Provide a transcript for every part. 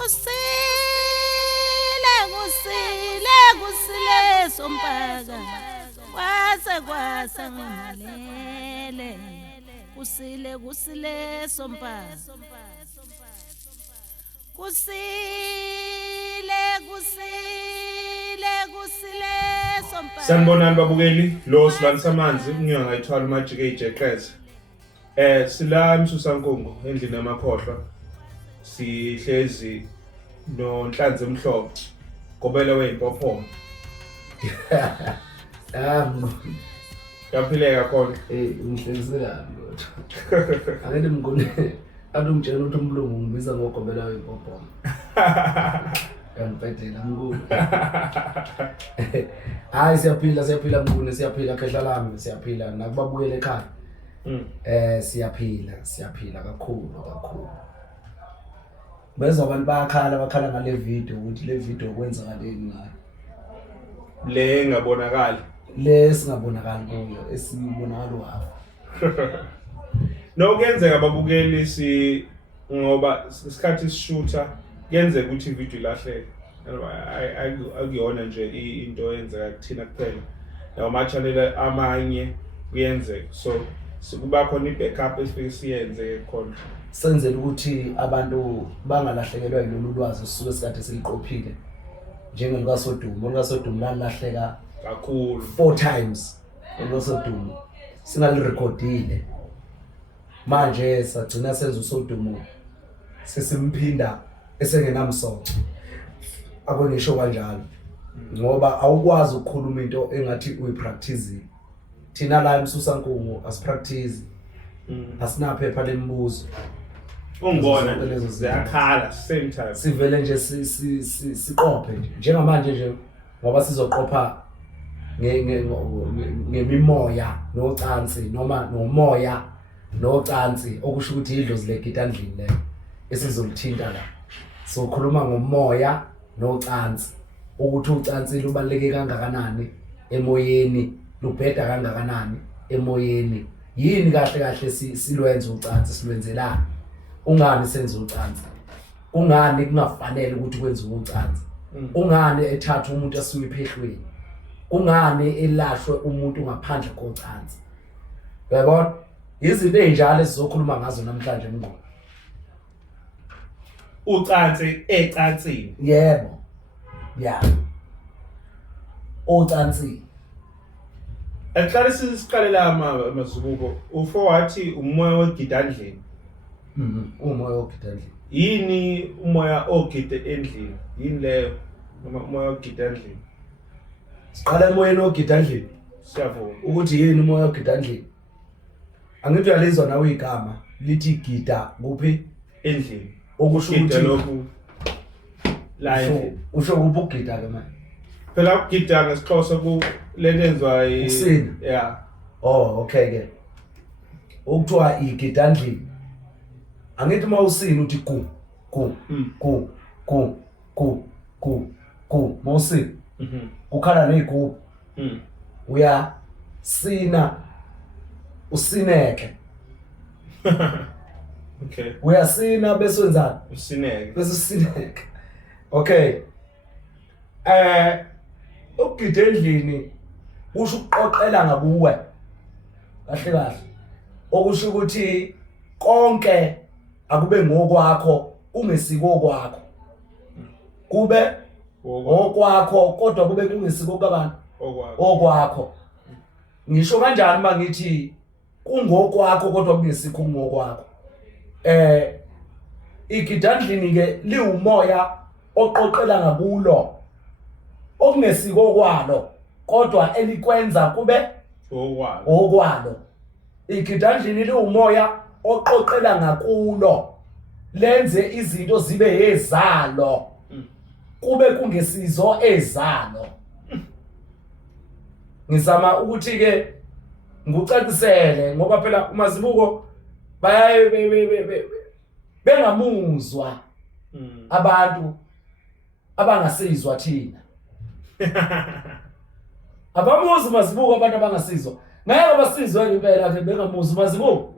kusile sompaka kwasa ngimalele kusile sompaka kusile sompaka. Sanibonani babukeli, lo sibanisa amanzi ngiyo ngayithwala umajike ejeqeza. Sila Msusankungu endlini yamakhohlwa. Sihlezi noNhlanzi emhlophe. Gobela weyimpophomo. Yaphileka khona. Ngihlezelana kodwa. Angeke mngone adumtshela ukuthi umlungu ngibiza ngogobela weyimpophomo. Ngiphetela mnguni. Hayi siyaphila mnguni, siyaphila khehla lami, siyaphila nakubabukela ekhaya. Siyaphila kakhulu. Bese abantu bakhala ngale video ukuthi le video kwenzakaleni ngayo. Le ngabonakala. Le singabonakali kuyo esibonakala wawo. Nokuyenzeka babukeli ngoba isikhathi sishutha kuyenzeka ukuthi video ilahleke. Akuyona nje into eyenzeka kuthina kuphela. Nama channel amanye kuyenzeka. So kuba khona i-backup esifike siyenze khona. Senzele ukuthi abantu bangalahlekelwa yilolu lwazi sisuke sikade siliqophile. Njengelika Sodumo lalahleka kakhulu 4 times. Sodumo singalirecordile. Manje sagcina senza uSodumo sesimphinda esengenamsoco. Akunisho kanjalo. Ngoba awukwazi ukukhuluma into engathi uyipractice. Thina la eMsusankungu asipractice. Asinaphepha lemibuzo. Ungibona lezo ziyakhala same time. Sivele nje siqophe nje. Njengamanje nje ngoba sizoqopha ngemimoya nocansi noma nomoya nocansi okusho ukuthi idlozi legitandlini leyo esizolithinta la. So khuluma ngomoya nocansi ukuthi ucansi lubaleke kangakanani emoyeni, lubheda kangakanani emoyeni. Yini kahle silwenza ucansi silwenzelana. Ungani senza ucansi? Ungani kungafanele ukuthi kwenziwe ucansi? Ungani ethatha umuntu asuke ephehlweni? Ungani elashwe umuntu ngaphandle kocansi? Uyabona? Izinto ezinjalo sizokhuluma ngazo namhlanje mngqondo. Ucansi ecansini. Yebo. Yeah. Ucansi. Aqale siqalela amazubuko. Ufo wathi umoya wegidandleni. Umoya wegidandleni. Yini umoya ogide endlini? Yini leyo umoya wegidandleni? Siqala emoyeni wegidandleni. Siyavuma. Ukuthi yini umoya wegidandleni? Angithi uyalizwa nawe igama lithi gida kuphi endlini. Okusho ukuthi lokhu la usho ukugida ke manje. Phela ukugida ngesixhosa ku lenenzwa usini. Yeah. Oh okay ke. Ukuthiwa igidandleni. Angithi mawusini uthi ku mawusini. Ukhala nezigubhu. Uya sina usineke. Okay. Uyasina bese wenzani? Usineke. Bese usineke. Okay. Ukugida endlini usho ukuqoqela ngakuwe. Kahle. Okusho ukuthi konke akube ngokwakho ungesiko kwakho. Kube okwakho kodwa kube kungesiko kabantu okwakho. Ngisho kanjani mangithi kungokwakho kodwa kungesikho kungokwakho. Igidandlini ke liwumoya oqoqela ngakulo okungesiko kwalo kodwa elikwenza kube okwalo. Igidandlini liwumoya oqoqela ngakulo lenze izinto zibe ezalo kube kungesizo ezalo. Ngizama ukuthi ke ngucacisele ngoba phela umazibuko bayaye bengamuzwa abantu abangasizwa thina. Abamuzi mazibuko abantu abangasizwa. Ngeke basizwe impela ke bengamuzi mazibuko.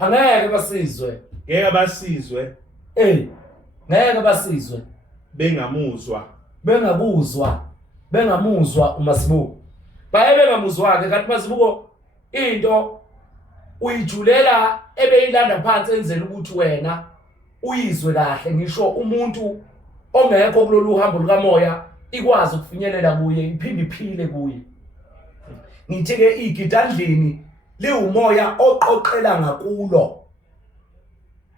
Angeke basizwe. Ngeke basizwe. ngeke basizwe bengamuzwa uMasibuko. Baye bengamuzwa ke kanti uMasibuko into uyijulela ebeyilanda phansi enzela ukuthi wena uyizwe kahle, ngisho umuntu ongekho kulolu hambo lukamoya ikwazi ukufinyelela kuye, iphinde iphile kuye. Ngithi ke igidandlini liwumoya oqoqela ngakulo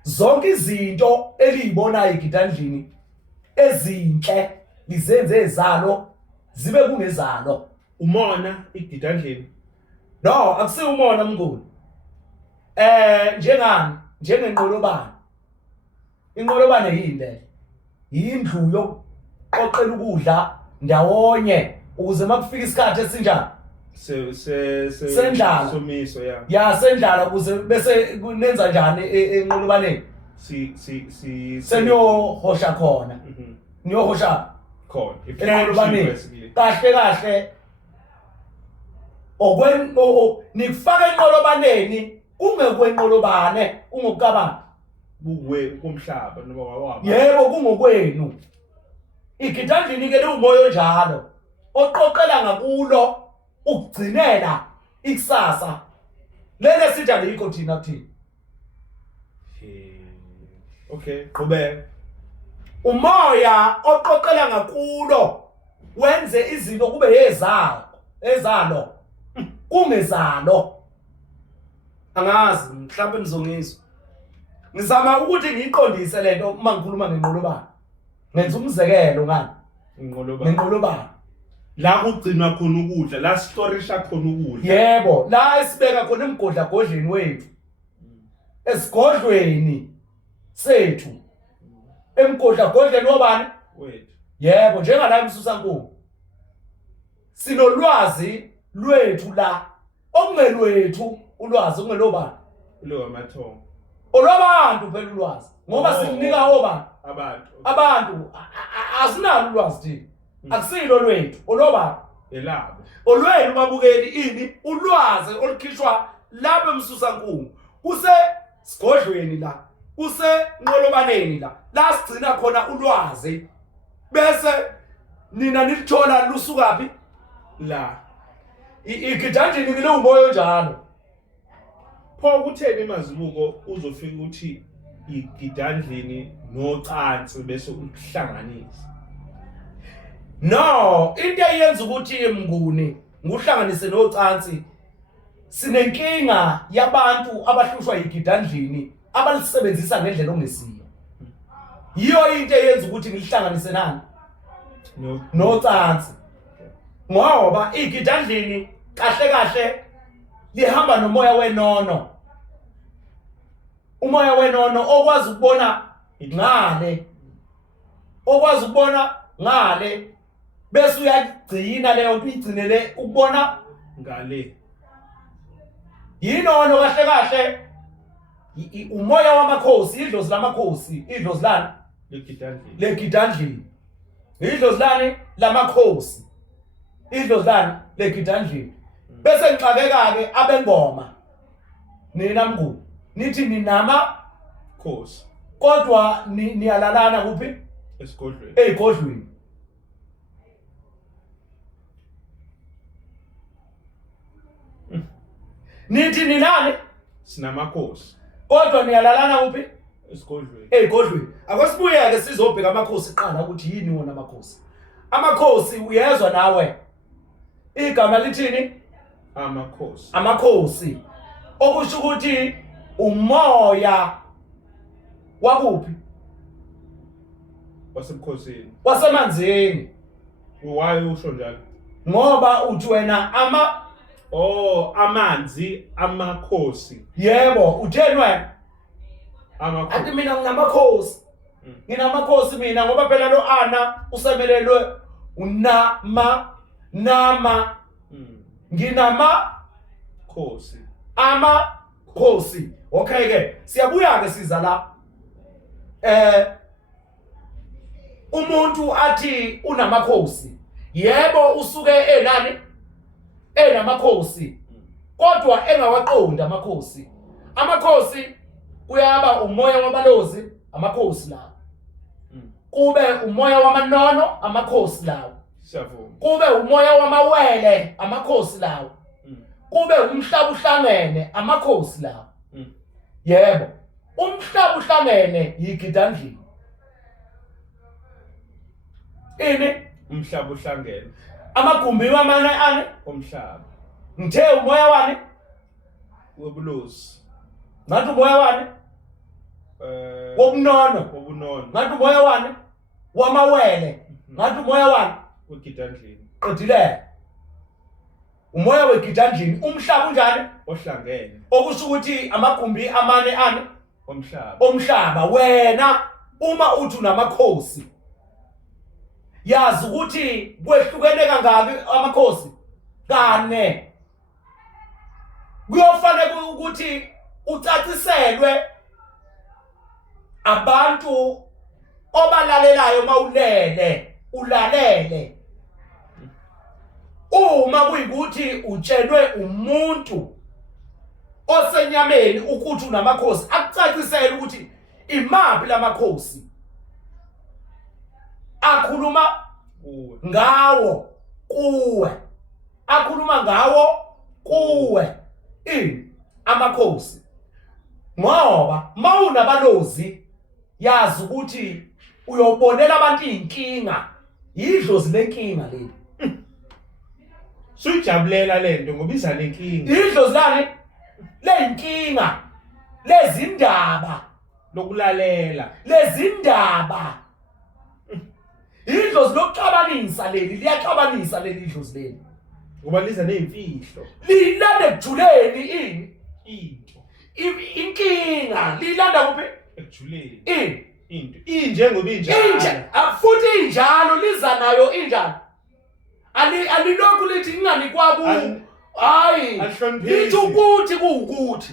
zonke izinto elizibonayo igidandlini ezinhle lizenze ezalo zibe kungezalo. Umona igidandlini? No, akusiyo umona mnguni. Njengenqolobane. Inqolobane yinde. Yindlu yokuqoqela ukudla ndawonye ukuze makufika isikhathi esinjani sendlala somiso ya sendlala ukuze bese kunenza njani enqolobaneni seniyohosha khona niyohosha khona enqolobaneni kahle nikufaka enqolobaneni kungekwenqolobane kungokukabani kumhlaba noma wawaba. Yebo kungokwenu. Igidandlini ke liwumoya njalo oqoqela ngakulo ukugcinela ikusasa lele sijale yikho thina kuthina. Okay, qhubeka. Umoya oqoqela ngakulo wenze izinto kube ezalo kungezalo. Angazi mhlawumbe nizongizwa. Ngizama ukuthi ngiqondise lento uma ngikhuluma ngenqolobane. Ngenza umzekelo ngani? Ngenqolobane. La kugcinwa khona ukudla, la storisha khona ukudla. Yebo, la esibeka khona emgodla godleni wethu. Esigodlweni sethu. Emgodla godleni wobani? Wethu. Yebo, njengala eMsusankulu. Sinolwazi lwethu la. Okungelwethu ulwazi okungelobani? Lo amathongo. Olwabantu phela ulwazi. Ngoba sinika obani? Abantu asinalo ulwazi thina. Akusilo lwethu, olobani? Elabo. Olwenu babukeli ini ulwazi olukhishwa lapha eMsusankulu. Kuse sigodlweni la. Kuse nqolobaneni la. La sigcina khona ulwazi. Bese nina nilithola lusuka phi? La. Igidandlini ke umoya njalo. Pho kutheni Mazibuko uzofika ukuthi igidandlini nocansi bese ukuhlanganisa? No, into eyenza ukuthi Mnguni nguhlanganise nocansi sinenkinga yabantu abahlushwa igidandlini abalisebenzisa ngendlela ongesiyo. Yiyo into eyenza ukuthi ngihlanganise nani? Nocansi. Ngoba igidandlini kahle lihamba nomoya wenono. Umoya wenono okwazi ukubona ngale. Okwazi ukubona ngale. Bese uyagcina leyo nto uyigcinele ukubona ngale. Yinono kahle umoya wamakhosi, idlozi lamakhosi, idlozi lani? Legidandlini. Idlozi lani lamakhosi. Idlozi lani legidandlini. Bese ngixakeka ke abengoma. Nina Mnguni, nithi ninama khosi. Kodwa niyalalana kuphi? Esigodlweni. Ezigodlweni. Nithi ninani? Sinamakhosi. Kodwa niyalalana kuphi? Esigodlweni. Ezigodlweni. Akwasibuye ke sizobheka amakhosi qala ukuthi yini wona amakhosi. Amakhosi uyezwa nawe. Igama lithini? Amakhosi. Amakhosi. Okusho ukuthi umoya wakuphi? Wasebukhosini. Wasemanzini. Why usho njalo? Ngoba uthi wena amanzi amakhosi. Yebo, utheni wena? Amakhosi. Athi mina nginamakhosi. Nginamakhosi mina ngoba phela lo Ana usemelelwe nama khosi. Amakhosi. Okay ke, siyabuya ke siza la. Umuntu athi unamakhosi. Yebo usuke enani? Enamakhosi. Kodwa engawaqondi amakhosi. Amakhosi kuyaba umoya wabalozi, amakhosi la. kube umoya wamanono amakhosi lawo, siyavuma. kube umoya wamawele amakhosi lawo, kube umhlaba uhlangene amakhosi lawo. Yebo, umhlaba uhlangene yigidandlini. Ini Umhlaba uhlangene amagumbi wamane ane omhlaba ngithe umoya wani wobulosi ngathi umoya wani wobunono wobunono ngathi umoya wani wamawele ngathi umoya wani wegidandlini qedile umoya wegidandlini umhlaba unjani ohlangene okusho ukuthi amagumbi amane ane omhlaba wena uma uthi unamakhosi yazi ukuthi kwehlukene kangaki amakhosi kane kuyofanele ukuthi ucaciselwe abantu obalalelayo mawulele ulalele uma kuyikuthi utshelwe umuntu osenyameni ukuthi unamakhosi akucacisele ukuthi imaphi lamakhosi akhuluma ngawo kuwe akhuluma ngawo kuwe amakhosi ngoba mawunabalozi yazi ukuthi uyobonela abantu inkinga idlozi lenkinga leli suyijabulela lento ngoba iza lenkinga idlozi lani lenkinga lezindaba lokulalela lezindaba idlozi lokuxabanisa leli liyaxabanisa leli idlozi leli ngoba liza nezimfihlo lilanda ejuleni into inkinga lilanda kuphi ejuleni into inje ngoba injalo futhi injalo liza nayo injalo alilokhu lithi ingani kwaku hayi lithi ukuthi kuukuthi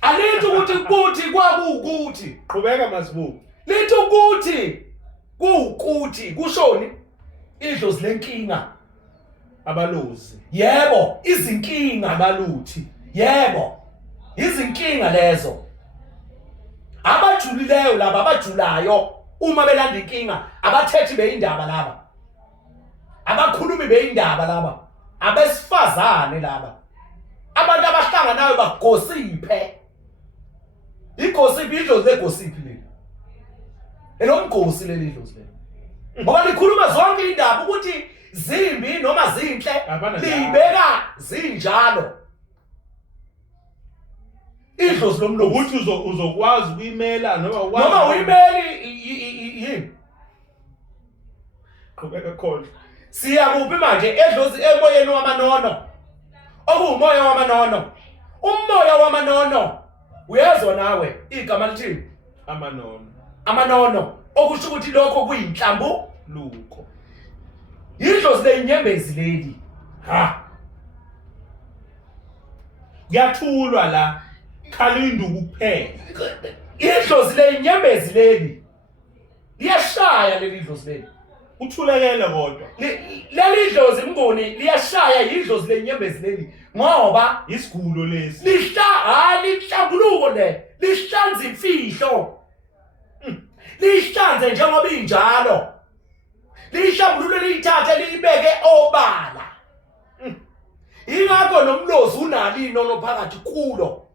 alithi ukuthi kwaku ukuthi qhubeka masibuku lithi ukuthi kuukuthi kushoni idlozi lenkinga abalozi yebo izinkinga abaluthi yebo izinkinga lezo abajulileyo laba abajulayo uma belanda inkinga abathethi beindaba laba abakhulumi beindaba laba abesifazane laba abantu abahlanganayo bagosiphe igosiphi idlozi legosiphi leli elomgosi leli idlozi leli ngoba likhuluma zonke indaba ukuthi zimbi noma zinhle libeka zinjalo idlozi lomlomo ukuthi uzokwazi ukuyimela noma uyimeli yini qhubeka khona siya kuphi manje edlozi emoyeni wamanono okuumoya wamanono umoya wamanono uyezwa nawe igama lithini amanono okusho ukuthi lokho kuyinhlambu luko idlozi lenyembezi leli yathulwa la khalindu kuphela idlozi lenyembezi leli liyashaya leli idlozi leli uthulekele kodwa leli idlozi mngoni liyashaya idlozi lenyembezi leli ngoba isigulo lesi lihlambuluko le lihlanza imfihlo lihlanze njengoba injalo lihlambululo liyithathe liyibeke obala ingakho nomlozi unali inono phakathi kulo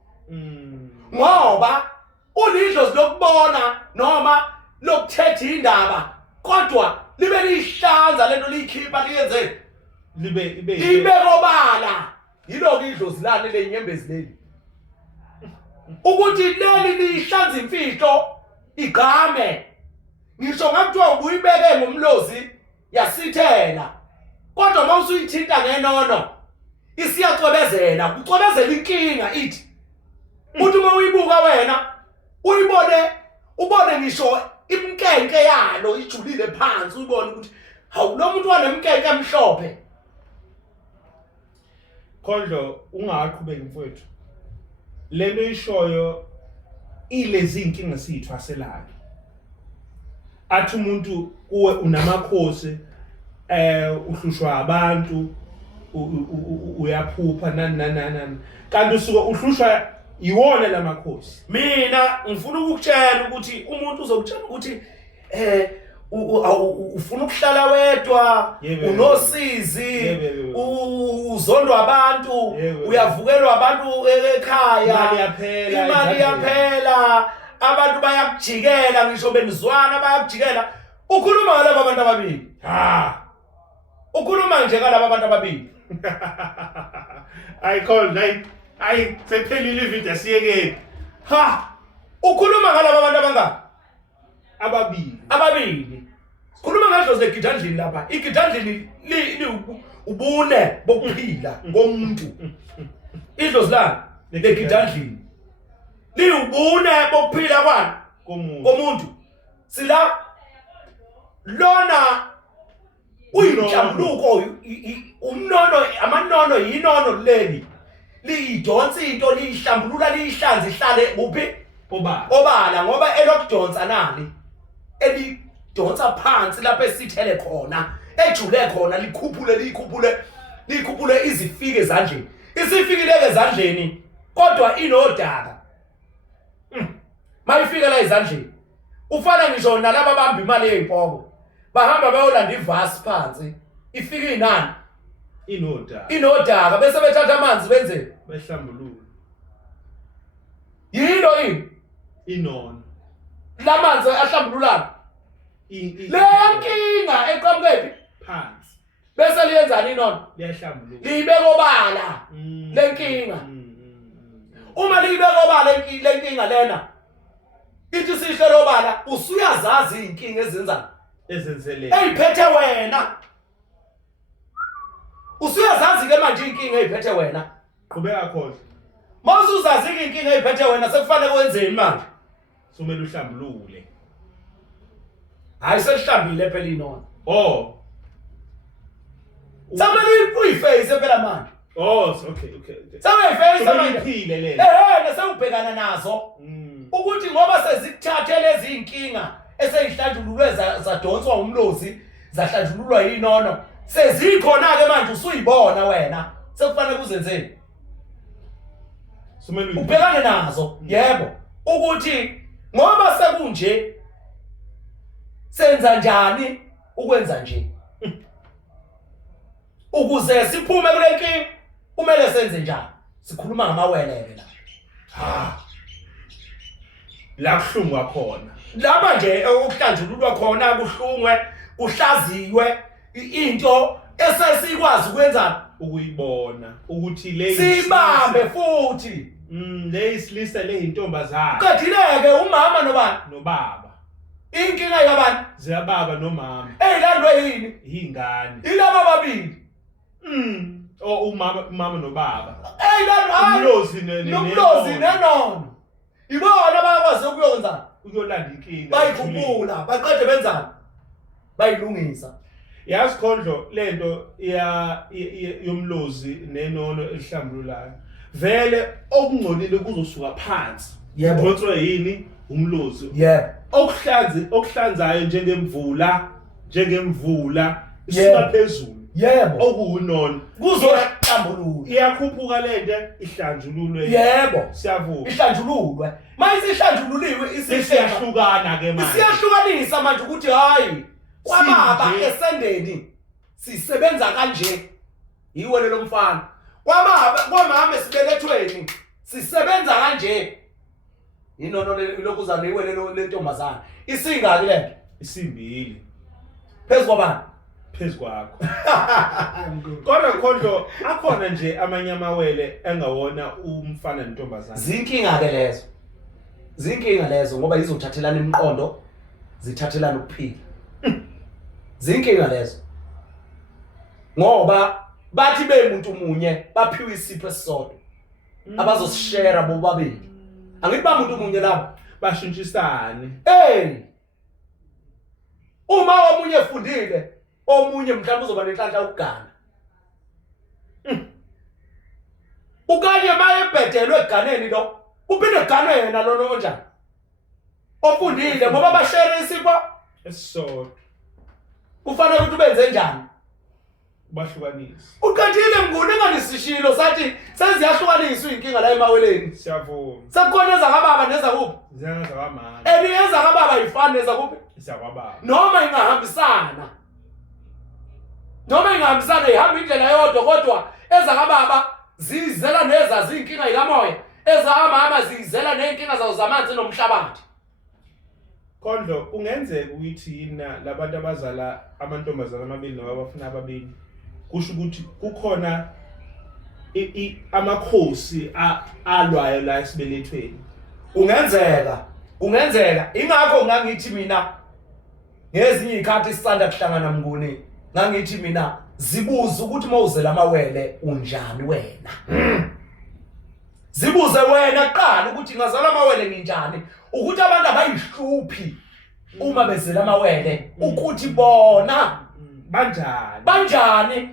ngoba ulidlozi lokubona noma lokuthetha indaba kodwa libe lihlanza lento liyikhipha liyenze libe obala yiloko idlozi lani lenyembezi leli ukuthi leli lihlanza imfihlo igame ngisho ngakuthiwa ubuyibeke ngomlozi yasithela kodwa mawusuyithinta ngenono isiyacwebezela kucwebezela inkinga ithi uthi uma uyibuka wena ubone ngisho imkenke yalo ijulile phansi uyibone ukuthi hawu lo muntu wanemkenke emhlophe Khondlo ungaqhubeki mfowethu lento ishoyo ilezi inkinga siyithwaselayo athi umuntu kuwe unamakhosi uhlushwa abantu uyaphupha nani kanti usuke uhlushwa iwona lamakhosi mina ngifuna ukukutshela ukuthi umuntu uzokutshela ukuthi ufuna ukuhlala wedwa, Yebo. unosizi, Yebo. uzondwa abantu, Yebo. uyavukelwa abantu ekhaya, Imali iyaphela, imali exactly. iyaphela, abantu bayakujikela ngisho benizwana bayakujikela. Ukhuluma ngalabo abantu ababili. Ukhuluma nje ngalabo abantu ababili. I called I sephelile ivideo siyeke. Ukhuluma ngalabo abantu abangaka. Ababili. Sikhuluma ngadlozi legidandlini lapha. Igidandlini li ubune bokuphila ngomuntu. Idlozi la legidandlini. Li ubune bokuphila kwani komuntu. Sila lona uyinhlambuluko umnono amanono yinono leli. Liyidonsa into liyihlambulula liyihlanze ihlale kuphi? Obala ngoba elokudonsa nali elidonsa phansi lapha esithele khona ejule khona likhuphule izifike ezandleni isifikileke ezandleni kodwa inodaka mayifika la ezandleni ufana ngisho nalabo abamba imali yezimpoko bahamba bayolanda ivasi phansi ifika inani inodaka bese bethatha amanzi benze behlambulula yini inono lamanzi ahlambululana leya nkinga eqhamukephi phansi bese liyenzani inono liyahlambulula libeka obala lenkinga uma libeka obala lenkinga lena ithi sihle lobala usuyazazi inkinga ezenzele eyiphethe wena usuyazazi ke manje inkinga eyiphethe wena qhubeka khona mawusuzazi inkinga eyiphethe wena sekufanele kwenzeni manje somela uhlambulule hayi selihlambile phela inono samele uyiface phela manje okay samele manje iphile le nesewubhekana nazo ukuthi ngoba sezikuthathe lezi inkinga eseyihlanjululwe zadonswa umlozi zahlanjululwa yinono sezikhona ke manje usuyibona wena sekufanele kuzenzeni somela ubhekane nazo yebo ukuthi ngoba sekunje senza njani ukwenza nje ukuze siphume kule nkinga kumele senze njani sikhuluma ngamawele la kuhlungwa khona lapha nje okuhlanjululwa khona kuhlungwe kuhlaziwe into esesikwazi ukwenza ukuyibona ukuthi le sibambe futhi le isilisa le intombazana qedileke umama nobaba inkinga yabani ziyababa nomama eyilandwe yini ingane ilaba babili umama nobaba eyilandwe umlozi nomlozi nenono ibona bayakwazi ukuyonza ukuyolanda inkinga bayikhuphula baqede benzani bayilungisa yazi khondlo lento yomlozi nenono elihlambululayo vele okungcolile kuzosuka phansi ngotswe yini umlozi okuhlanzayo njengemvula isuka phezulu okuwunono kuzohlambulula iyakhuphuka lento ihlanjululwe siyavuma ihlanjululwe manje ihlanjululiwe isiyahlukana ke manje isiyahlukanisa manje ukuthi hayi kwababa esendeni sisebenza kanje yiwe lo mfana kwamama esibelethweni sisebenza kanje inono lokuzana yiwe lentombazana isingaki lento isimbili phezu kwakho kodwa khondlo akhona nje amanye amawele engawona umfana nentombazana zinkinga lezo ngoba izothathelana imiqondo zithathelana ukuphila zinkinga lezo ngoba bathi bemuntu munye baphiwe isipho esisodwa abazosishare bobabili angithi ba umuntu munye lapho bashintshisane uma omunye efundile omunye mhlawumbe uzoba nenhlanhla ukugana ukanye maye ebhedelwe eganeni lo uphinde egane yena lona onjani ofundile ngoba bashare isipho esisodwa kufanele ukuthi benze njani bahlukanise. Uqathile mnguni enganisishilo sathi seziyahlukaniswa inkinga la emaweleni. Siyavuma. Sekukhona ezakababa nezakuphi? Zenza kamama. Eliyeza kababa ayifani nezakuphi? Siyakwababa. Noma ingahambisana. Noma ingahambisana ihamba indlela yodwa kodwa ezakababa zizela nezazi inkinga ikamoya. Ezamama zizela nenkinga zawo zamanzi nomhlabathi. Kondlo kungenzeka ukuthi yina labantu abazala amantombazana amabili nabafuna ababili kusho ukuthi kukhona amakhosi alwayo la esibelethweni. Kungenzeka ingakho ngangithi mina ngezinye izikhathi isicanda kuhlangana mnguni ngangithi mina zibuze ukuthi mawuzela amawele unjani wena. Zibuze wena qala ukuthi ngazala amawele nginjani ukuthi abantu abayihluphi uma bezela amawele ukuthi bona banjani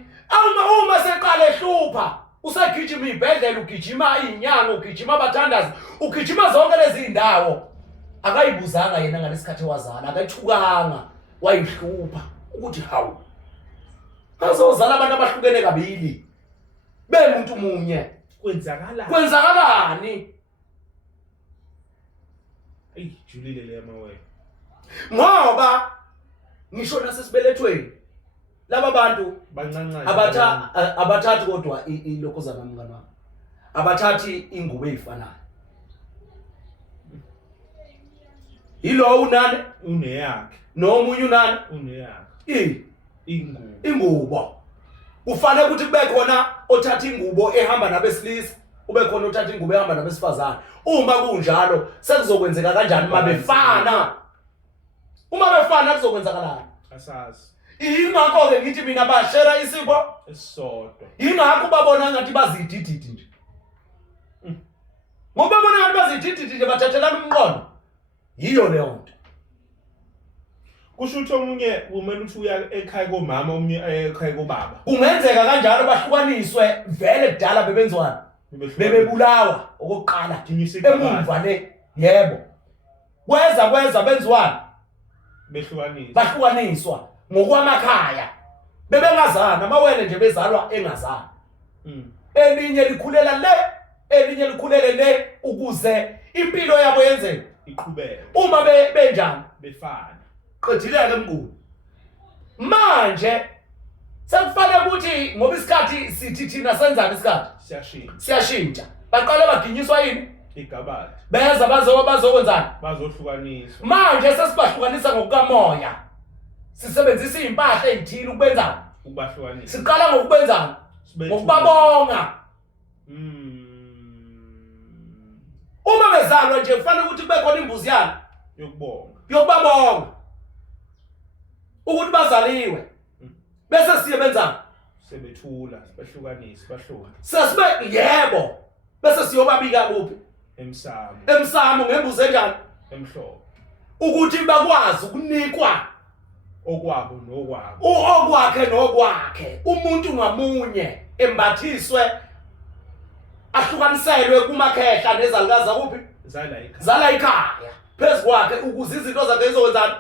uma seqala ehlupha usagijima ibhedlela ugijima inyanga ugijima abathandazi ugijima zonke lezi indawo akayibuzanga yena ngalesikhathi wazala akayithukanga wayihlupha ukuthi hawu azozala abantu abahlukene kabili bemuntu munye kwenzakalani Julile le amawele ngoba ngisho nasesibelethweni laba bantu bancancane abathathi kodwa ilokhozana mngani wami abathathi ingubo ezifanayo ilo unani uneyakhe nomunye unani uneyakhe ingubo kufanele ukuthi kube khona othatha ingubo ehamba nabesilisa ube khona othatha ingubo ehamba nabesifazane uma kunjalo sekuzokwenzeka kanjani uma befana kuzokwenzakalani asazi ingakho ke ngithi mina bashare isipho esisodwa ingakho babona ngathi bazidididi nje ngoba babona ngathi bazidididi nje bathathelana umqondo yiyo leyo nto kusho ukuthi omunye kumele ukuthi uya ekhaya komama omunye ekhaya kobaba kungenzeka kanjalo bahlukaniswe vele kudala bebenzwana bebebulawa okokuqala emumva le yebo kweza benziwana bahlukaniswa ngokwamakhaya bebengazana amawele nje bezalwa engazana elinye likhulela le elinye likhulele le ukuze impilo yabo yenzeke iqhubeke uma benjani befana qedileke mnguni manje sekufanele ukuthi ngoba isikhathi sithi thina senzani isikhathi siyashintsha baqale baginyiswa yini igabade beza bazokwenzani bazohlukaniswa manje sesibahlukanisa ngokukamoya sisebenzisa impahla ezithile ukubenzana ukubahlukanisa siqala ngokubenzana ngokubabonga uma bezalwa nje kufanele ukuthi kube khona imbuzi yakhe yokubabonga ukuthi bazaliwe bese siyebenza sebethula behlukanisa bahluka sesibe yebo bese siyobabika kuphi emsamo ngembuzi enjani emhlobo ukuthi bakwazi ukunikwa okwabo nokwabo okwakhe umuntu ngamunye embathiswe ahlukaniselwe kumakhehla nezalukazi kuphi zala ekhaya phezukwakhe ukuze izinto zakhe zizokwenzana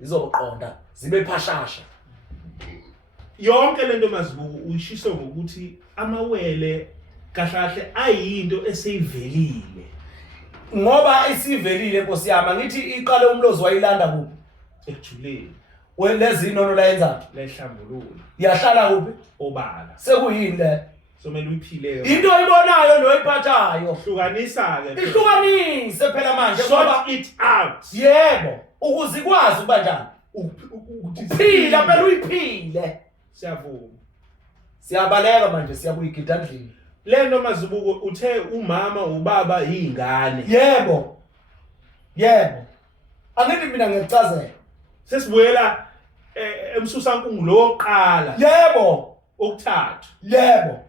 izoqonda zibe phashasha yonke lento mazibuko uyishiso ngokuthi amawele kahle ayinto eseyivelile ngoba isivelile Nkosi yami ngithi iqale umlozi wayilanda kuphi ekujuleni welezi inono la yenzayo lehlambulula yahlala kuphi obala sekuyini le somela uyiphile into oyibonayo noyiphathayo hlukanisa ke ihlukanise phela manje ngoba it out yebo ukuze ikwazi ukuba njani uphila phela uyiphile siyavuma siyabaleka manje siyakuyigida endlini lento mazibuko uthe umama ubaba yingane yebo angithi mina ngiyacazela sesibuyela emsusankulu loqala yebo okuthathu yebo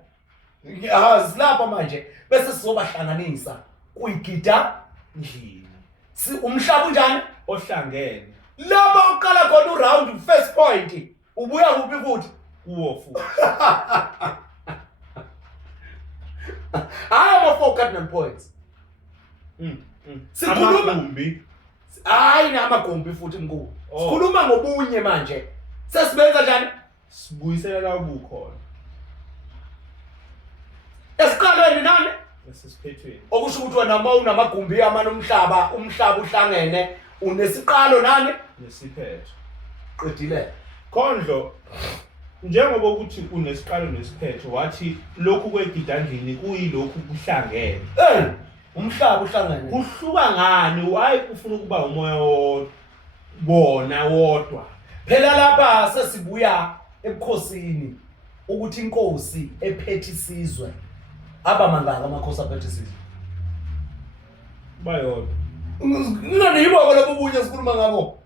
silapha manje bese sizobahlanganisa kuyigida ndlini umhlaba unjani ohlangene lapha uqala khona uround first point ubuya kuphi futhi kuwo futhi ama 4 cardinal points amagumbi hayi namagumbi futhi mkhulu sikhuluma ngobunye manje sesibenza njani sibuyisela la ubukhona esiqalweni nani esisiphethweni okusho ukuthi wena uma unamagumbi amane umhlaba uhlangene unesiqalo nani nesiphetho qedile Khondlo njengoba ukuthi unesiqalo nesiphetho wathi lokhu kwegidandlini kuyilokhu kuhlangene umhlaba uhlangene kuhluka ngani why ufuna ukuba umoya wona wodwa phela lapha sesibuya ebukhosini ukuthi inkosi ephethe isizwe aba mangaka amakhosi aphethe isizwe bayodwa ngani yiboko lobunye sikhuluma ngabo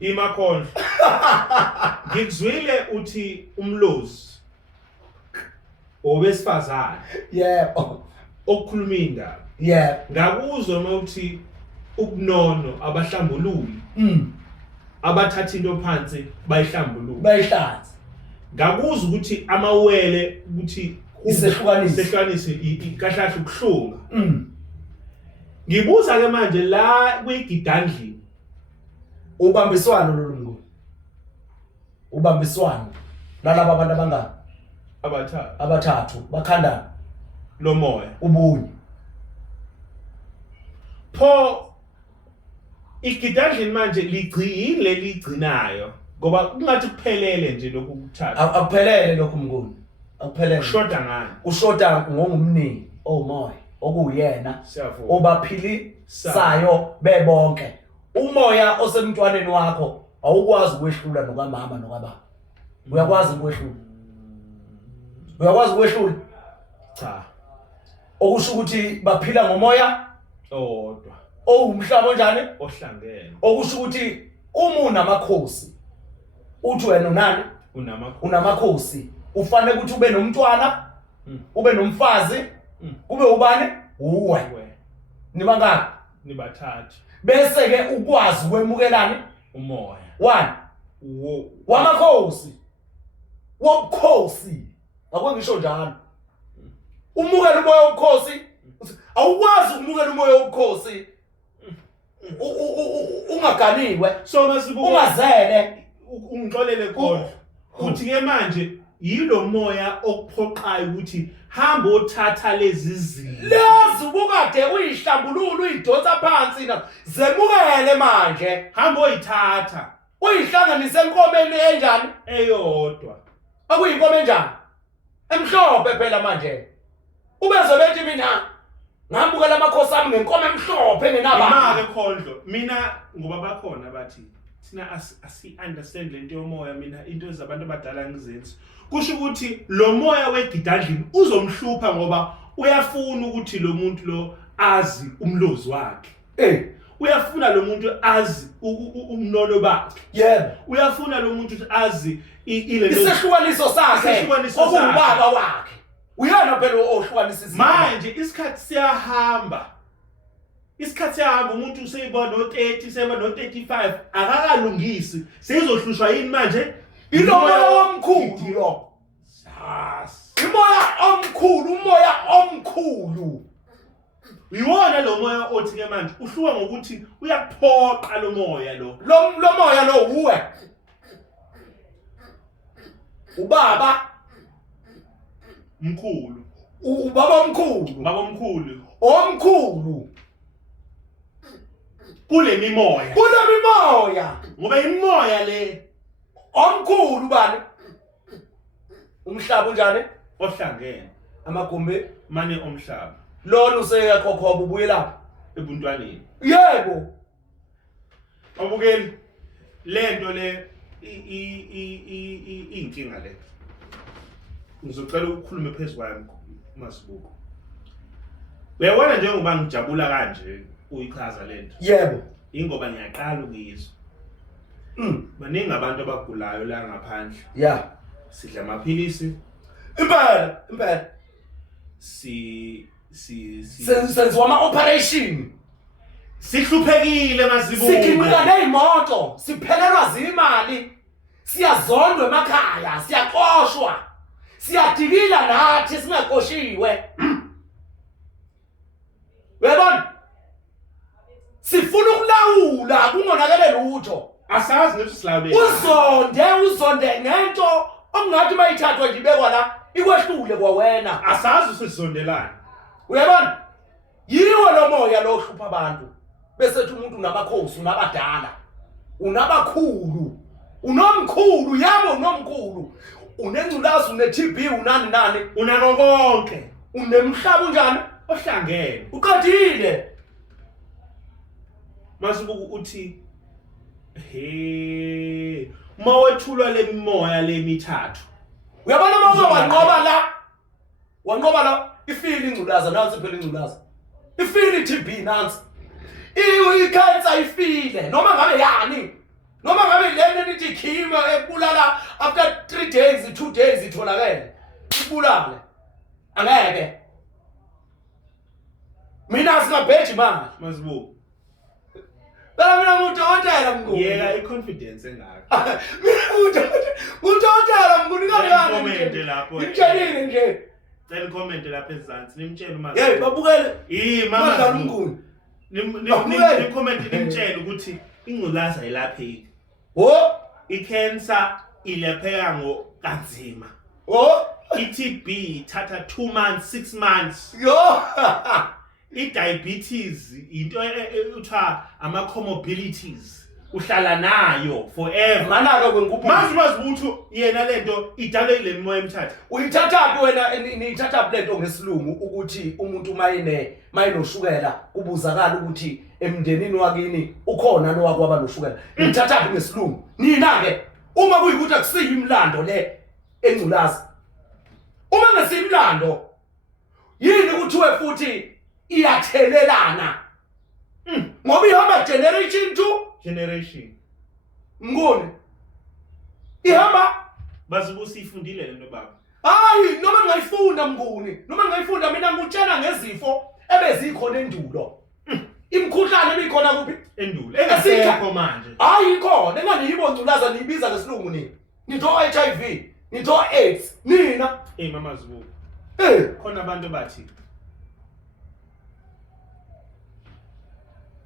imakhondlo ngikuzwile uthi umlozi obesifazana yebo okukhuluma indaba yebo ngakuzwa mawuthi ukunono abahlambululi abathatha into phansi bayihlambulula bayihlanza ngakuzwa ukuthi amawele ukuthi isehlukanise ikahlahle ukuhlunga ngibuza ke manje la kwigidandlini ubambiswano lolungu ubambiswano nalabo abantu abangaka abathathu bakhandana lo moya ubunye pho igidandlini manje ligcine ligcinayo ngoba kungathi kuphelele nje lokhu kuthatha akuphelele lokho mnguni akuphelele ushoda ngani ushoda ngomumningi omoya okuyena siyavuma obaphilisayo bebonke umoya osemntwaneni wakho awukwazi ukwehlula nokamama nokababa uyakwazi ukwehlula cha okusho ukuthi baphila ngomoya owodwa owumhlaba onjani ohlangene okusho ukuthi uma unamakhosi uthi wena unani unamakhosi ufanele ukuthi ube nomntwana ube nomfazi kube ubani uwe nibangaka nibathathu bese ke ukwazi ukwemukelani umoya one wamakhosi wobukhosi akwengisho njalo umukela umoya wobukhosi awukwazi ukumukela umoya wobukhosi ungaganiwe so masibuka ungazele ungixolele khona uthi ke manje yilo moya okuphoqayo ukuthi hamba othatha lezi zinto lezi ubukade uyihlambulula uyidonsa phansi na zemukele manje hamba oyithatha uyihlanganise enkomeni enjani eyodwa akuyinkomo enjani emhlophe phela manje ubezwe bethi mina ngambukela amakhosi ami ngenkomo emhlophe engenaba imali Khondlo mina ngoba bakhona bathi thina asi understand lento yomoya mina into ezabantu abadala ngizenzi kusho ukuthi lo moya wegidandlini uzomhlupha ngoba uyafuna ukuthi lo muntu lo azi umlozi wakhe uyafuna lo muntu azi umnono bakhe yebo uyafuna lo muntu azi isehlukaniso sakhe okubaba wakhe uyena phela ohlukanisa manje isikhathi siyahamba umuntu useba no 30 seba no 35 akakalungisi seyizohlushwa yini manje ilomoya omkhulu lo umoya omkhulu iwona lo moya othi ke manje uhluka ngokuthi uyaphoqa lo moya lo moya lo uwe ubaba mkhulu ubaba omkhulu omkhulu kule mimoya ngoba imoya le omkhulu bani umhlaba unjani ohlangene amagumbi mane omhlaba lona useyakhokhwa ubuye lapha ebuntwaneni yebo abukeli lento le inkinga le ngizocela ukukhuluma phezulu masibuko uyabona njengoba ngijabula kanje uyichaza lento yebo ingoba ngiyaqala ukuyizwa baningi abantu abagulayo la ngaphandle yeah sidla amaphilisi impela senziwa ama-operation sihluphekile mazibuko siginqika ney'moto siphelelwa zimali siyazondwa emakhaya siyaxoshwa siyadikila nathi singaqoshiwe uyabona sifuna ukulawula kungonakele lutho Asazi nethi silawule. uzonde ngento ongathi mayithathwa nje ibekwa la ikwehlule kwawena Asazi usizondelana. uyabona yiwo lo moya lo hlupha abantu bese uthi umuntu unamakhosi unabadala unabakhulu unomkhulu yabo unomkhulu unengculazi une-TB unani Unako konke unemhlaba unjani ohlangene. uqedile Masibuku uthi he mawethulwa lemimoya lemithathu. uyabona uma wanqoba la ifili ingculaza nansi phela ingculaza ifili i-TB nansi ikhansa ifile noma ngabe yani noma ngabe lento nithi chemo ebulala after 3 days 2 days itholakele ibulale angeke mina singabheji manje Masibuku mina ngudokotela mnguni yeka i-confidence engaka. mina ngudokotela mnguni Comment lapho. ngitshela nje Cela comment lapha ezansi nimtshele uma. hey babukele Mama mnguni ni comment nimtshele ukuthi ingculaza ayilapheki. I-cancer ilapheka kanzima. I-TB ithatha 2 months 6 months. I-diabetes into uthiwa ama-comorbidities uhlala nayo forever. manaka kwenkupho Mazibuthu yena lento idalwe ile moya emithathu. uyithathaphi wena niyithathaphi lento ngesilungu ukuthi umuntu mayinoshukela kubuzakala ukuthi emndenini wakini ukhona lo wakwaba noshukela niyithathaphi ngesilungu nina-ke uma kuyikuthi akusiyi imlando le engculazi uma ngesiyimlando yini kuthiwe futhi iyathelelana ngoba ihamba generation to Generation. mnguni ihamba Bazibusi ifundile lento baba. hayi noma ngayifunda mnguni noma ngayifunda mina ngutshela ngezifo ebezikhona endulo imkhuhlane ebikhona kuphi Endulo engasekho manje. hayi ikhona enganiyibo ngculaza niyibiza ngesilungu nini nitho HIV nitho AIDS nina Mama Zibuku khona abantu bathi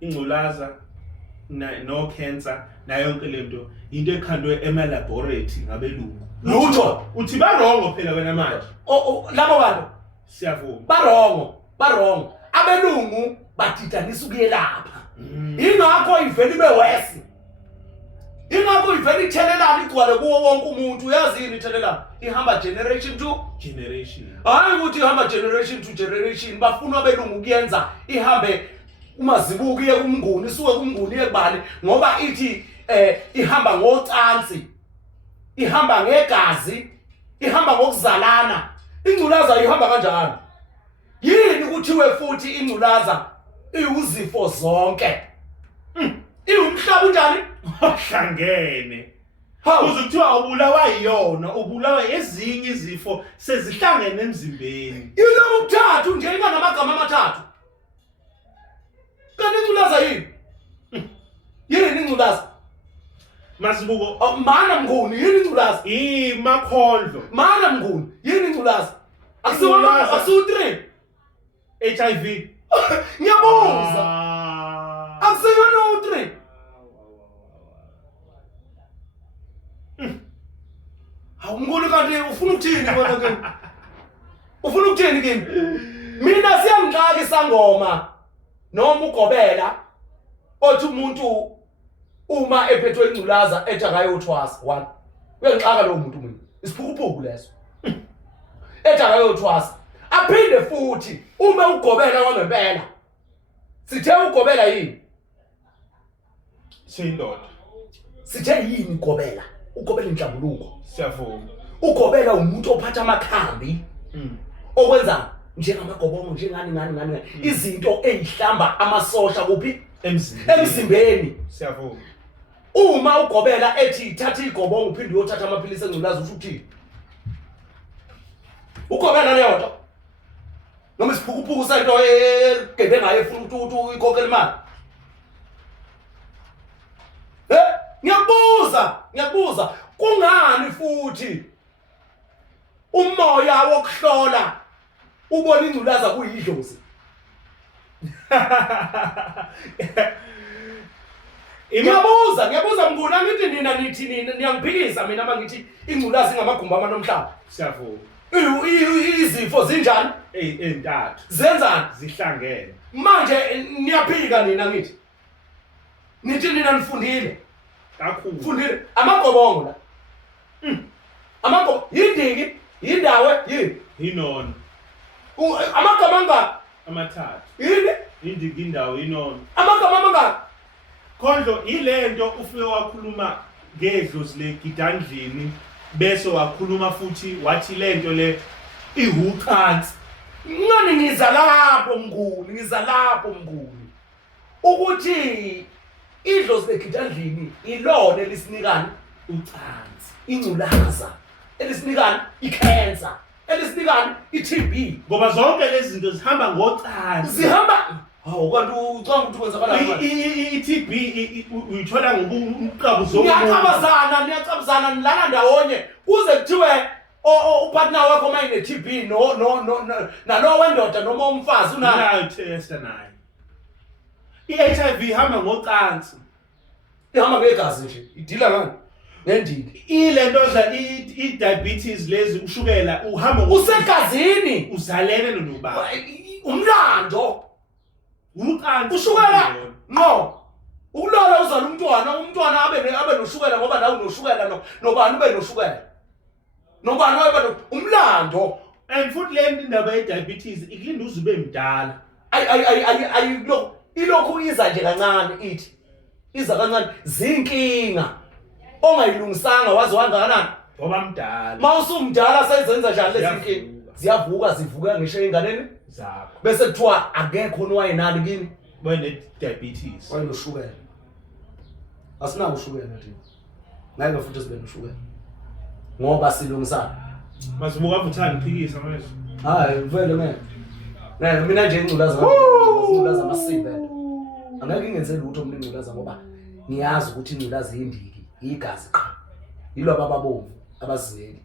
ingculaza no cancer na yonke lento into ekhandwe ema-laboratory ngabelungu. lutho Uthi barongo phela wena manje. labo bantu Siyavuma. barongo abelungu badidanisa ukuyelapha ingakho ivele ibe wesi ingakho ivele ithelelana igcwale kuwo wonke umuntu uyazini ithelelana ihamba generation to Generation. hayi ukuthi ihamba generation to generation bafuna abelungu kuyenza ihambe umazibuku iye kumnguni isuke kumnguni iye kubani ngoba ithi ihamba ngocansi ihamba ngegazi ihamba ngokuzalana ingculaza ihamba kanjani yini kuthiwe futhi ingculaza iwuzifo zonke iwumhlaba unjani Ohlangene. Uzuthiwa ubulawa yiyona ubulawa ezinye izifo sezihlangene emzimbeni. yilo ukuthathu nje inganamagama amathathu kanti ingculaza yini ingculaza Masibuko mana mnguni yini ingculaza makhondlo. mana mnguni yini ingculaza akusiwu 3 HIV. ngiyabuza akusiyo no 3 awungoni kanti ufuna ukuthini wena ke ufuna ukuthini kimi mina siyangixaka isangoma noma ugobela othi umuntu uma ephethwe ingculaza ethi akayothwasa 1 uyangixaka lo muntu mina isiphukuphuku leso ethi akayothwasa aphinde futhi uma ugobela kwangempela sithe ugobela yini Siyindoda. sithe yini ugobela inhlambuluko Siyavuma. ugobela umuntu ophatha amakhambi okwenza njengamagobongo njengani izinto ezihlamba amasosha kuphi emzimbeni Siyavuma. uma ugobela ethi ithatha igobongo uphinde uyothatha amaphilisi engculaza usho uthini ugobela leyo nto noma isiphukuphuku sento egebe ngayo efuna ukuthi uyikhokhele imali ngiyakubuza kungani futhi umoya wokuhlola ubona ingculaza kuyidlozi Ngiyabuza mnguni ngithi nina nithi niyangiphikisa mina mangithi ingculazi ngamagumba amanomhlaba. Siyavuma. Izifo zinjani? Entathu. Zenzani? Zihlangene. Manje niyaphika nina ngithi. Nithi nina nifundile. Kakhulu. Fundile amagobongo la. Amagobo yindiki, yindawe, yini? Inona. Amagama anga Amathathu. yini? Indiki indawo inona. Amagama anga Khondlo ilento ufike wakhuluma ngedlozi legidandlini bese wakhuluma futhi wathi lento le ihuqansi. ngani ngiza lapho mnguni. Ukuthi idlozi legidandlini ilone lisinikani ucansi, ingculaza, elisinikani icancer, elisinikani iTB. Ngoba zonke lezi zinto zihamba ngocansi. Zihamba hawu kanti ucanga ukuthi kwenzakalani? iTB uyithola ngobuqabu zomuntu. Niyacabuzana nilana ndawonye kuze kuthiwe upartner wakho mayine TB nalo wendoda noma umfazi unalo Unayo test naye. iHIV ihamba ngocansi. ihamba ngegazi nje idila ngani nendidi Ilento za idiabetes lezi ushukela uhamba usegazini uzalene nobaba. umlando Ucansi. ushukela no ukulala uzala umntwana abe noshukela ngoba nawe unoshukela nobani ube noshukela nobani wabe umlando. And futhi le ndaba ye-diabetes ikulinda uze ube mdala. Ilokhu iza nje kancane ithi iza kancane zinkinga ongayilungisanga wazi wangakanani Ngoba mdala. mawusumdala sayizenza njani lezi zinkinga zivuka ngisho enganeni zakho. bese kuthiwa akekho nowayenani kini Wene-diabetes. wayenoshukela asinawo ushukela thina ngeke futhi sibe noshukela ngoba silungisana Masibuka vuthani phikisa manje. hayi vele mina nje ingculaza amasibhe angeke ngenze lutho mina ingculaza ngoba ngiyazi ukuthi ingculaza yindiki igazi qha yilo ababomvu abaziyeli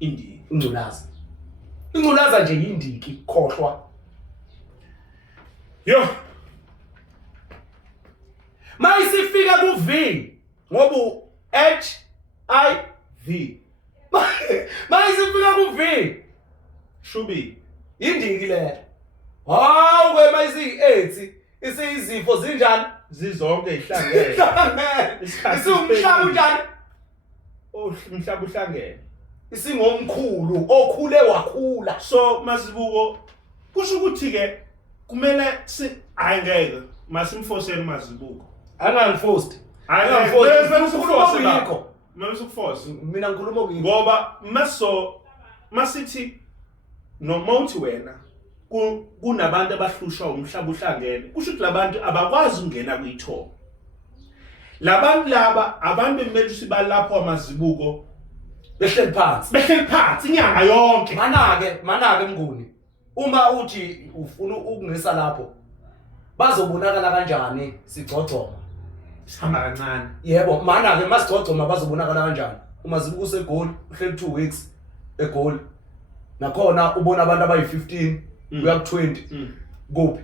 Indiki. ingculaza nje yindiki khohlwa Yo. mayisifika ku-V ngoba HIV mayisifika ku-V Shubi. yindiki leyo hawu ke mayisiyi-AIDS isiyizifo zinjani Zizonke ihlangene. isiwumhlaba unjani Umhlaba uhlangene. isingomkhulu okhule wakhula So Masibuko kusho ukuthi ke kumele angeke masimfoseni Masibuko. angangiforced Masukuforce. mina ngikhuluma kuyikho Ngoba masithi nomouthi wena kunabantu abahlushwa umhlaba uhlangene kusho ukuthi labantu abakwazi ukungena kuyithoba. Labantu laba abantu emele sibalapho amazibuko behleli phansi inyanga yonke. Mana-ke mnguni uma uthi ufuna ukungisa lapho bazobonakala kanjani sigcogcoma Sihamba kancane. yebo mana-ke masigcogcoma bazobonakala kanjani umazibuko usegoli uhleli 2 weeks egoli nakhona ubona abantu abayi-15 kuya ku-20 kuphi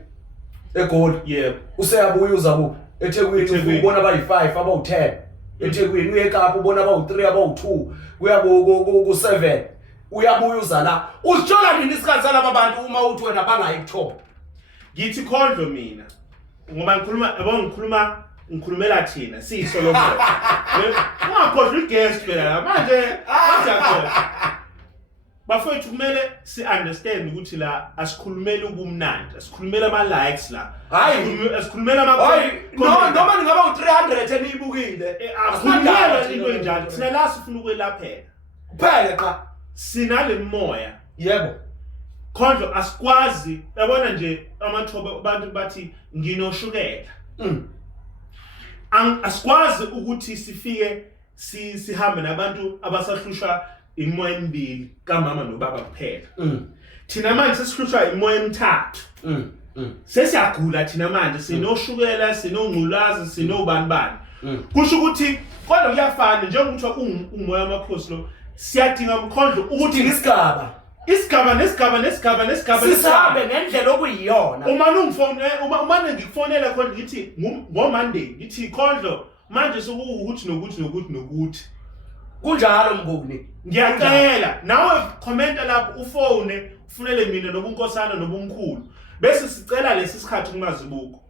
egoli Yebo. useyabuya uza kuphi eThekwini ubona abayi-5 abawu-10 eThekwini uye eKapa ubona abawu-3 abawu-2 kuya ku-7 uyabuya uza la usithola nini isikhathi salaba bantu uma uthi wena bangayi kuthoba Ngithi Khondlo mina ngoba ngikhulumela thina siyisoloko. Ungakhohlwa i-guest phela manje manje bafowethu kumele si-understand ukuthi la asikhulumeli ubumnandi, asikhulumela ama-likes la. Asikhulumela noma ningaba u-300 eniyibukile asikhulumela into enjalo. Thina la sifuna ukwelaphela. kuphele qha Sinale moya. yebo Khondlo asikwazi yabona nje amathoba abantu bathi nginoshukela. Asikwazi ukuthi sifike sihambe nabantu abasahlushwa imoya emibili kamama nobaba kuphela. Thina manje sesihlushwa imoya emithathu. Sesiyagula thina manje sinoshukela sinongculazi sinobani. Kusho ukuthi kodwa kuyafana njengokuthi umoya wamakhosi lo siyadinga umkhondlo ukuthi isigaba isigaba sisabe ngendlela okuyiyona. Uma ngikufonela khona ngithi ngo-Monday ngithi Khondlo manje sokuwukuthi nokuthi kunjalo Mnguni. ngiyacela nawe commenta lapho ufone ufunele mina nobunkosana nobumkhulu bese sicela lesi sikhathi kumazibuko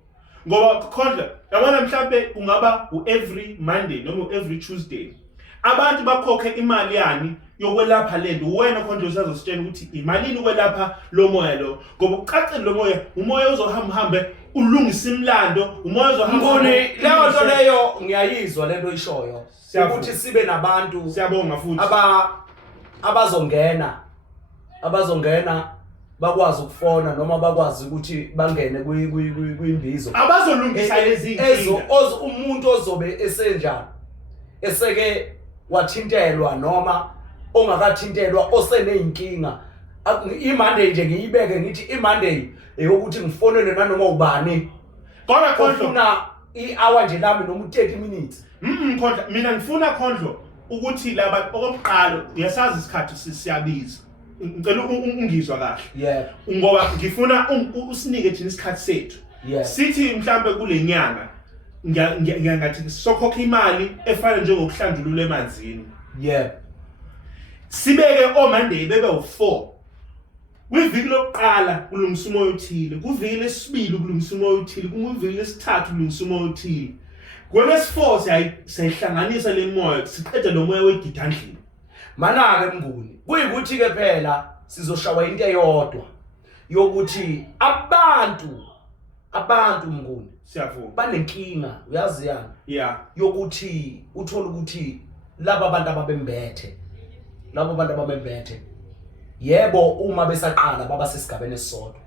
ngoba Khondlo yabona mhlambe kungaba every Monday noma every Tuesday abantu bakhokhe imali yani yokwelapha lento wena Khondlo usazositshela ukuthi imalini ukwelapha lo moya lo ngoba ucacile lo moya umoya uzohambe ulungisa imlando umoya uzohamba Mnguni leyo nto leyo ngiyayizwa lento ishoyo ukuthi sibe nabantu siyabonga futhi abazongena bakwazi ukufona noma bakwazi ukuthi bangene kwimbizo abazolungisa lezi izinto umuntu ozobe esenjani eseke wathintelwa noma ongakathintelwa oseneyinkinga iMonday nje ngiyibeke ngithi iMonday eyokuthi ngifonele nanoma ubani kodwa Khondlo ufuna i-hour nje lami noma 30 minutes Khondlo mina ngifuna Khondlo ukuthi laba okokuqala uyasazi isikhathi siyabiza ngicela ungizwa kahle ngoba ngifuna usinike thina isikhathi sethu sithi mhlambe kule nyanga ngiyangathi sokhokha imali efana njengokuhlanjulula emanzini sibeke oMonday bebe u4 kwiviki lokuqala kulungisa umoya othile kuviki lesibili kulungisa umoya othile kuviki lesithathu kulungisa umoya othile kwelesi4 sayihlanganisa le moya siqede lo moya wegidandlini mana ke Mnguni kuyikuthi ke phela sizoshawa into eyodwa yokuthi abantu Mnguni siyavuma banenkinga uyazi yani yokuthi uthola ukuthi laba abantu ababembethe yebo uma besaqala baba sesigabeni esisodwa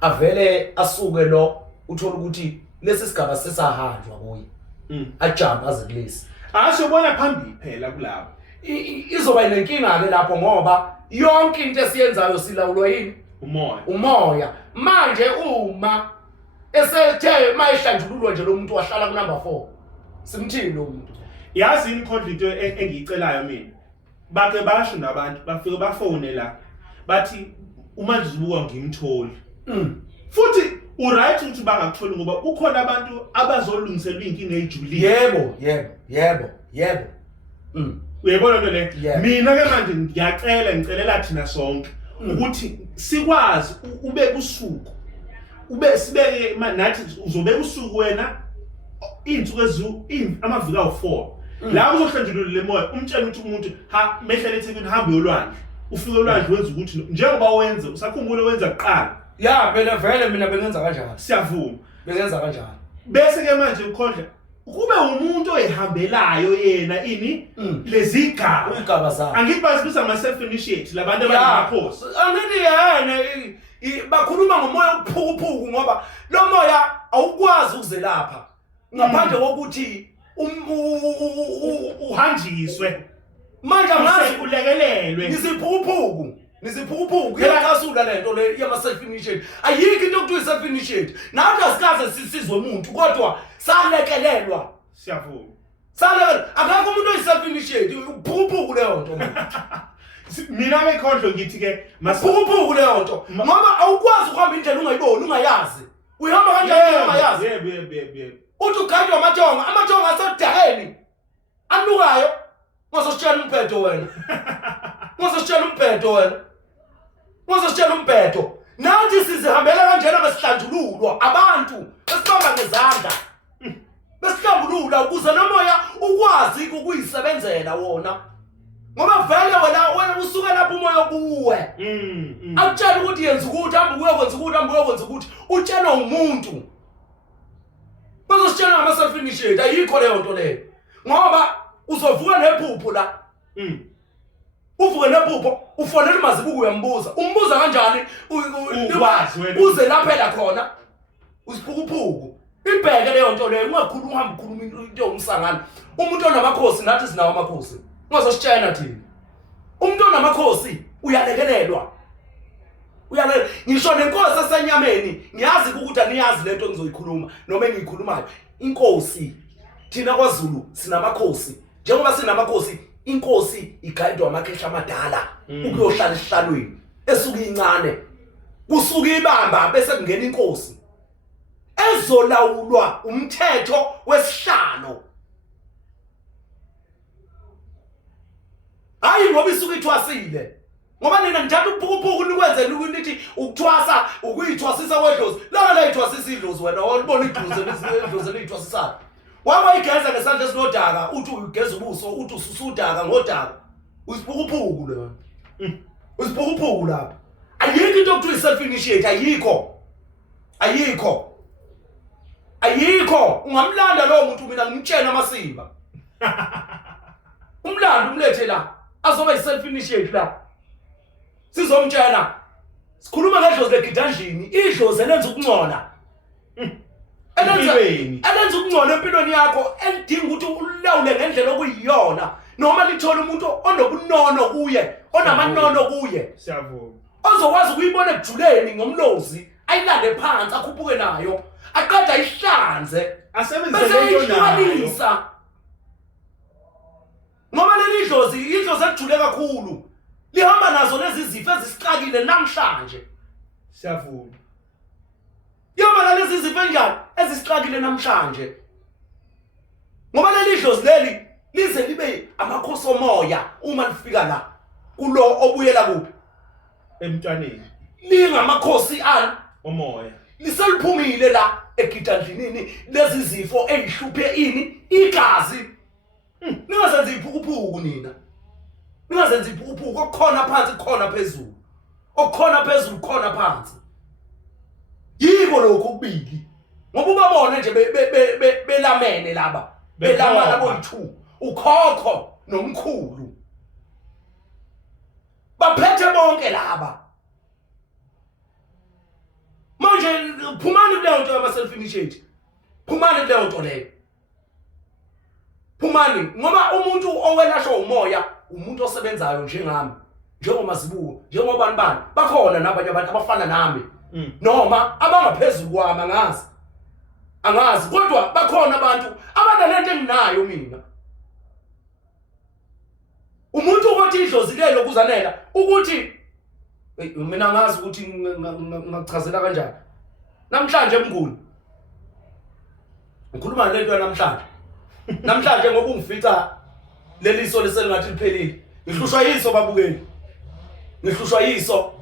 avele asuke lo uthola ukuthi lesi sigaba sesahanjwa kuye ajump aze kulesi asho phambili phela kulabo izoba inenkinga ke lapho ngoba yonke into esiyenzayo silawulwa yini umoya manje uma esethe mayihlanjululwa nje lo muntu wahlala ku number 4 simthini lo muntu yazi Khondlo into engiyicelayo mina bake basho nabantu bafike bafone la bathi uma ngizibuka ngimtholi futhi uright ukuthi bangakutholi ngoba ukhona abantu abazolungiselwa inkinga ejulile yebo uyabona nto le mina ke manje ngicelela thina sonke ukuthi sikwazi ubeka usuku sibeke nathi uzobeka usuku wena insuku amaviki awu4 la uzohlanjulula le moya umtshela ukuthi umuntu mehlele eThekwini hamba yolwandle ufike olwandle wenza ukuthi njengoba wenza usakhumbula wenza kuqala phela vele mina bengenza kanjalo siyavuma bengenza kanjalo bese ke manje Khondlo kube umuntu oyihambelayo yena lezigaba zakhe angibasibisa ama self initiate labantu abangamakhosi angithi yena bakhuluma ngomoya ophukuphuku ngoba lo moya awukwazi ukuzelapha ngaphandle kokuthi uhanjiswe manje angazi ulekelelwe nisiphukuphuku iyaqasula lento le yama self initiate ayikho into okuthiwa self initiate nathi asikaze sisizwe umuntu kodwa salekelelwa siyavuma akakho umuntu oyi-self initiate uphukuphuku leyo nto mina ke Khondlo ngithi ke uphukuphuku leyo nto ngoba awukwazi ukuhamba indlela ungayiboni ungayazi uyihamba kanjani ungayazi yebo uthi ugandwa amathonga asedakeni anukayo ngizositshela umphetho nathi sizihambela kanjena besihlanjululwa abantu besibamba ngezandla besihlambulula ukuze nomoya ukwazi ukuyisebenzela wona ngoba vele wena usuka lapho umoya kuwe akutshela ukuthi yenza ukuthi hamba uyokwenza ukuthi utshelwa umuntu bazositshela ngama self initiate ayikho leyo nto leyo ngoba uzovuka nephupho la uvuke nephupho ufonela umazibuko uyambuza umbuza kanjani uze laphela khona usiphukuphuku ibheke leyo nto leyo ungakhuluma uhamba ukhuluma into yomsangano umuntu onamakhosi nathi sinawo amakhosi ngazositshela thina umuntu onamakhosi uyalekelelwa ngisho nenkosi esenyameni ngiyazi ukuthi aniyazi lento engizoyikhuluma noma engiyikhulumayo inkosi thina kwaZulu sinamakhosi njengoba sinamakhosi inkosi igayidwa amakhehla amadala ukuyohlala esihlalweni esuka incane kusuka ibamba bese kungena inkosi ezolawulwa umthetho wesihlalo. Hayi ngoba isuka ithwasile. Ngoba nina nithatha uphukuphuku nikwenzela ukuthi ukuthwasa ukuyithwasisa kwedlozi. La ithwasisa idlozi wena awubona idlozi elithwasisayo. Waba igeza ngesandla esinodaka uthi ugeza ubuso uthi ususudaka ngodaka. Usiphukuphuku lo. Usiphukuphuku lapha. Ayikho into okuthiwa self initiate ayikho. Ungamlanda lo muntu mina ngimtshena amasimba. Umlando umlethe la azoba iself initiate la. Sizomtshela sikhuluma ngedlozi legidanjini idlozi elenza ukungcola. Elenza ukungcola empilweni yakho elidinga ukuthi ulawule ngendlela okuyiyona noma lithola umuntu onobunono kuye onamanono kuye. Siyavuma. Ozokwazi ukuyibona ejuleni ngomlozi ayilande phansi akhuphuke nayo aqeda ayihlanze asebenzise lento nayo. Ngoba leli idlozi ejule kakhulu lihamba nazo lezi zifo ezisixakile namhlanje. Siyavuma. Yoma lezi zifo njani ezisixakile namhlanje. Ngoba leli idlozi leli lize libe amakhosi omoya uma lifika la kulo obuyela kuphi emntwaneni. Lingamakhosi omoya. Liseliphumile la egidandlinini lezi zifo ezihluphe igazi. Ningazenza iphukuphuku nina. Ningazenza iphukuphuku okukhona phansi kukhona phezulu. Okukhona phezulu kukhona phansi. Yiko lokho kubili. Ngoba ubabone nje belamene laba. Belamana boyi2. Ukhokho nomkhulu. Baphethe bonke laba. Manje phumani kuleyo nto yama self initiate. Phumani kuleyo nto leyo. Phumani ngoba umuntu owelashwa umoya umuntu osebenzayo njengami njengoba zibuko njengoba bani bakhona nabanye abantu abafana nami noma abangaphezulu kwami angazi kodwa bakhona abantu abanalento enginayo mina. Umuntu othi idlozi lelo kuzanela ukuthi mina ngazi ukuthi ngachazela kanjani namhlanje Mnguni ngikhuluma lento namhlanje ngoba ungifica leliso leselingathi liphelile ngihlushwa yiso babukeli ngihlushwa yiso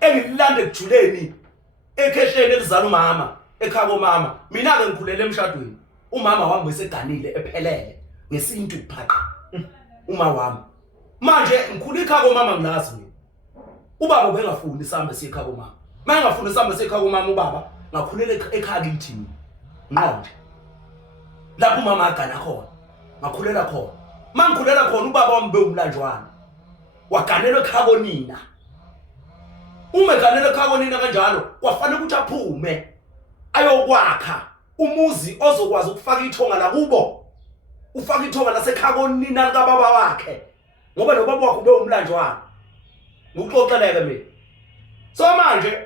engililande ejuleni ekhehleni elizala umama ekhaya komama mina ke ngikhulele emshadweni umama wami beseganile ephelele ngesintu phaqha uma wami manje ngikhulika ekhaya komama ngilazi mina ubaba ubengafuni isambe sekhaya komama mayengafuni isambe sekhaya komama ubaba ngakhulela ekhaya kithi nqonje lapho umama agana khona ngakhulela khona mangikhulela khona ubaba wami beumlanjwana waganelwe ekhaya konina uma eganelwe ekhaya konina kanjalo kwafanele ukuthi aphume ayokwakha umuzi ozokwazi ukufaka ithonga la kubo ufaka ithonga lasekhaya konina likababa wakhe ngoba nobaba wakhe beumlanjwana ngokuxoxeleke mina so manje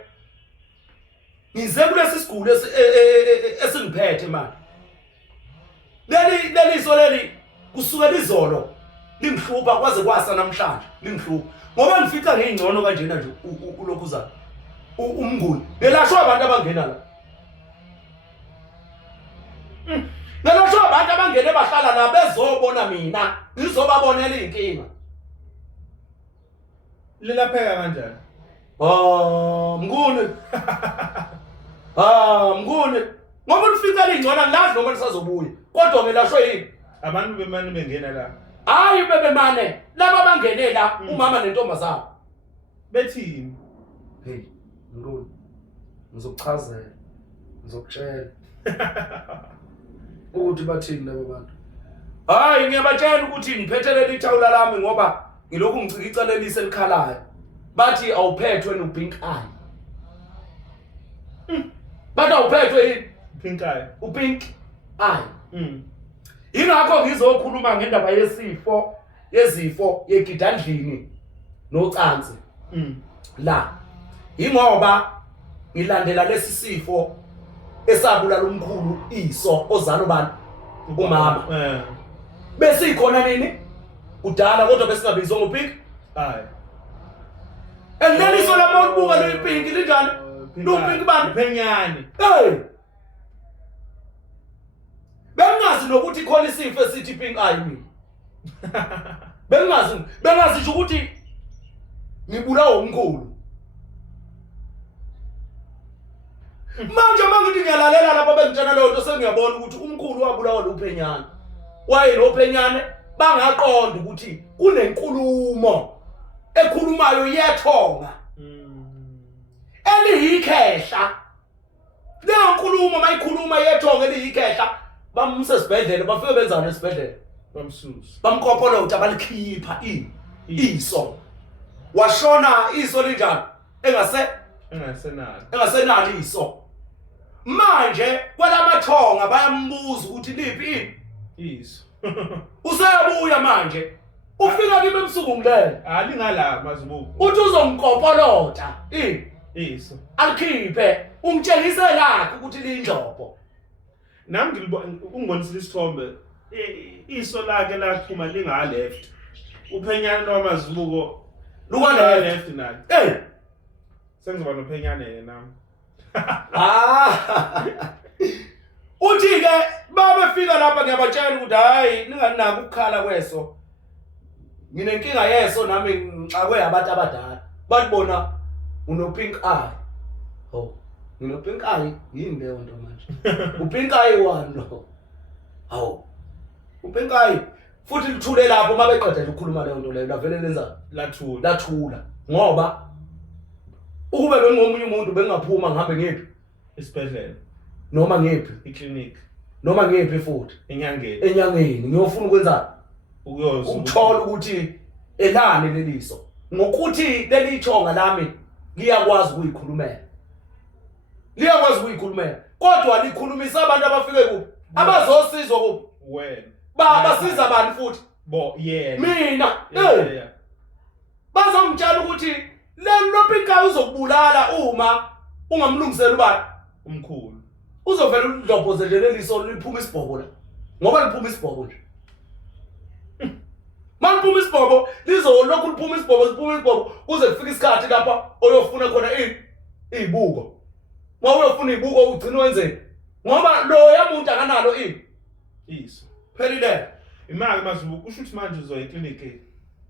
ngize kulesi sigulu esingiphethe manje leli iso leli kusuka izolo lingihlupa kwaze kwasa namhlanje lingihlupa ngoba ngifica ngengcono kanjena nje ulokhuzana Umnguni ngelashwa abantu abangena la ngelashwa abantu abangene bahlala la bezobona mina ngizobabonela inkinga lilapheka kanjani. Mnguni Mnguni ngoba ulifica lingcona ngazi noma lisazobuya kodwa ngelashwa yini abantu bemane bengena la. Hayi bebemane laba bangene la umama nentombazana Bethini? Hey Mnguni ngizokuchazela ngizokutshela ukuthi bathini labo bantu. Hayi ngiyabatshela ukuthi ngiphethelele ithawula lami ngoba ngilokhu ngicika icala elikhalayo bathi awuphethwe noPink Eye. Bathi awuphethwe Pink Eye. uPink Eye. Ingakho ngizokhuluma ngendaba yezifo yegidandlini nocansi. La ingoba ngilandela lesi sifo esabulala umkhulu iso ozalo bani umama. Bese ikhona nini udala kodwa besingabizwa ngoPink Eye. Eleliso lama ulibuka lipinki linjani? Lupinki bani? Phenyane. Hey. Bengazi nokuthi khona isifo esithi pink eye mina. Bengazi ukuthi ngibulawa umkhulu. Manje ngithi ngiyalalela lapha bengitshela leyo nto sengiyabona ukuthi umkhulu wabulawa luphenyane. Waye lophenyane bangaqonda ukuthi kunenkulumo ekhulumayo yethonga. Eliyikhehla. Leyo nkulumo mayikhuluma yethonga eliyikhehla bamuse esibhedlela bafike benzana esibhedlela. Bamsusa. Bamkopolota balikhipha iso. Washona iso linjani? Engasenalo iso. Manje kwalamathonga bayambuza ukuthi liphi iso. Useyabuya manje. Ufika kimi emsukungilele. Lingala Mazibuko. Uthi uzomkopolota iso. Alikhiphe umtshengise lakhe ukuthi linjopho. Nami ungibonisile isithombe iso lakhe laphuma linga left. Uphenyane noMazibuko luka left naye. Sengizoba nophenyane nami. Uthi ke babefika lapha ngiyabatshela ukuthi hayi ninganaki ukukhala kweso. Nginenkinga yeso nami ngixakwe abantu abadala. Batibona unopink eye. Oh, unopink eye yini leyo nto manje? Upink eye one lo. Hawu. Upink eye futhi lithule lapho mabeqedela ukukhuluma leyo nto leyo lavele lenza lathula ngoba ukube bengomunye umuntu bengaphuma ngihambe ngephi esibhedlela noma ngephi iclinic noma ngephi futhi enyangeni ngiyofuna ukwenza ukuthola ukuthi elane leliso ngokuthi lelithonga lami liyakwazi ukuyikhulumela kodwa likhulumisa abantu abafike kuphi abazosizwa kuphi wena basiza abantu futhi yena mina bazongitshela ukuthi lopinka uzokubulala uma ungamlungisela ubani umkhulu uzovela udlobhoze leliso liphuma isibhobo la ngoba liphuma isibhobo nje Maliphuma isibhobo lizolokhu liphuma isibhobo kuze kufike isikhathi lapha oyofuna khona izibuko ngoba uyofuna izibuko ugcina wenzeni ngoba lo yamuntu akanalo iso phelile imali Mazibuko usho ukuthi manje uzoya eclinic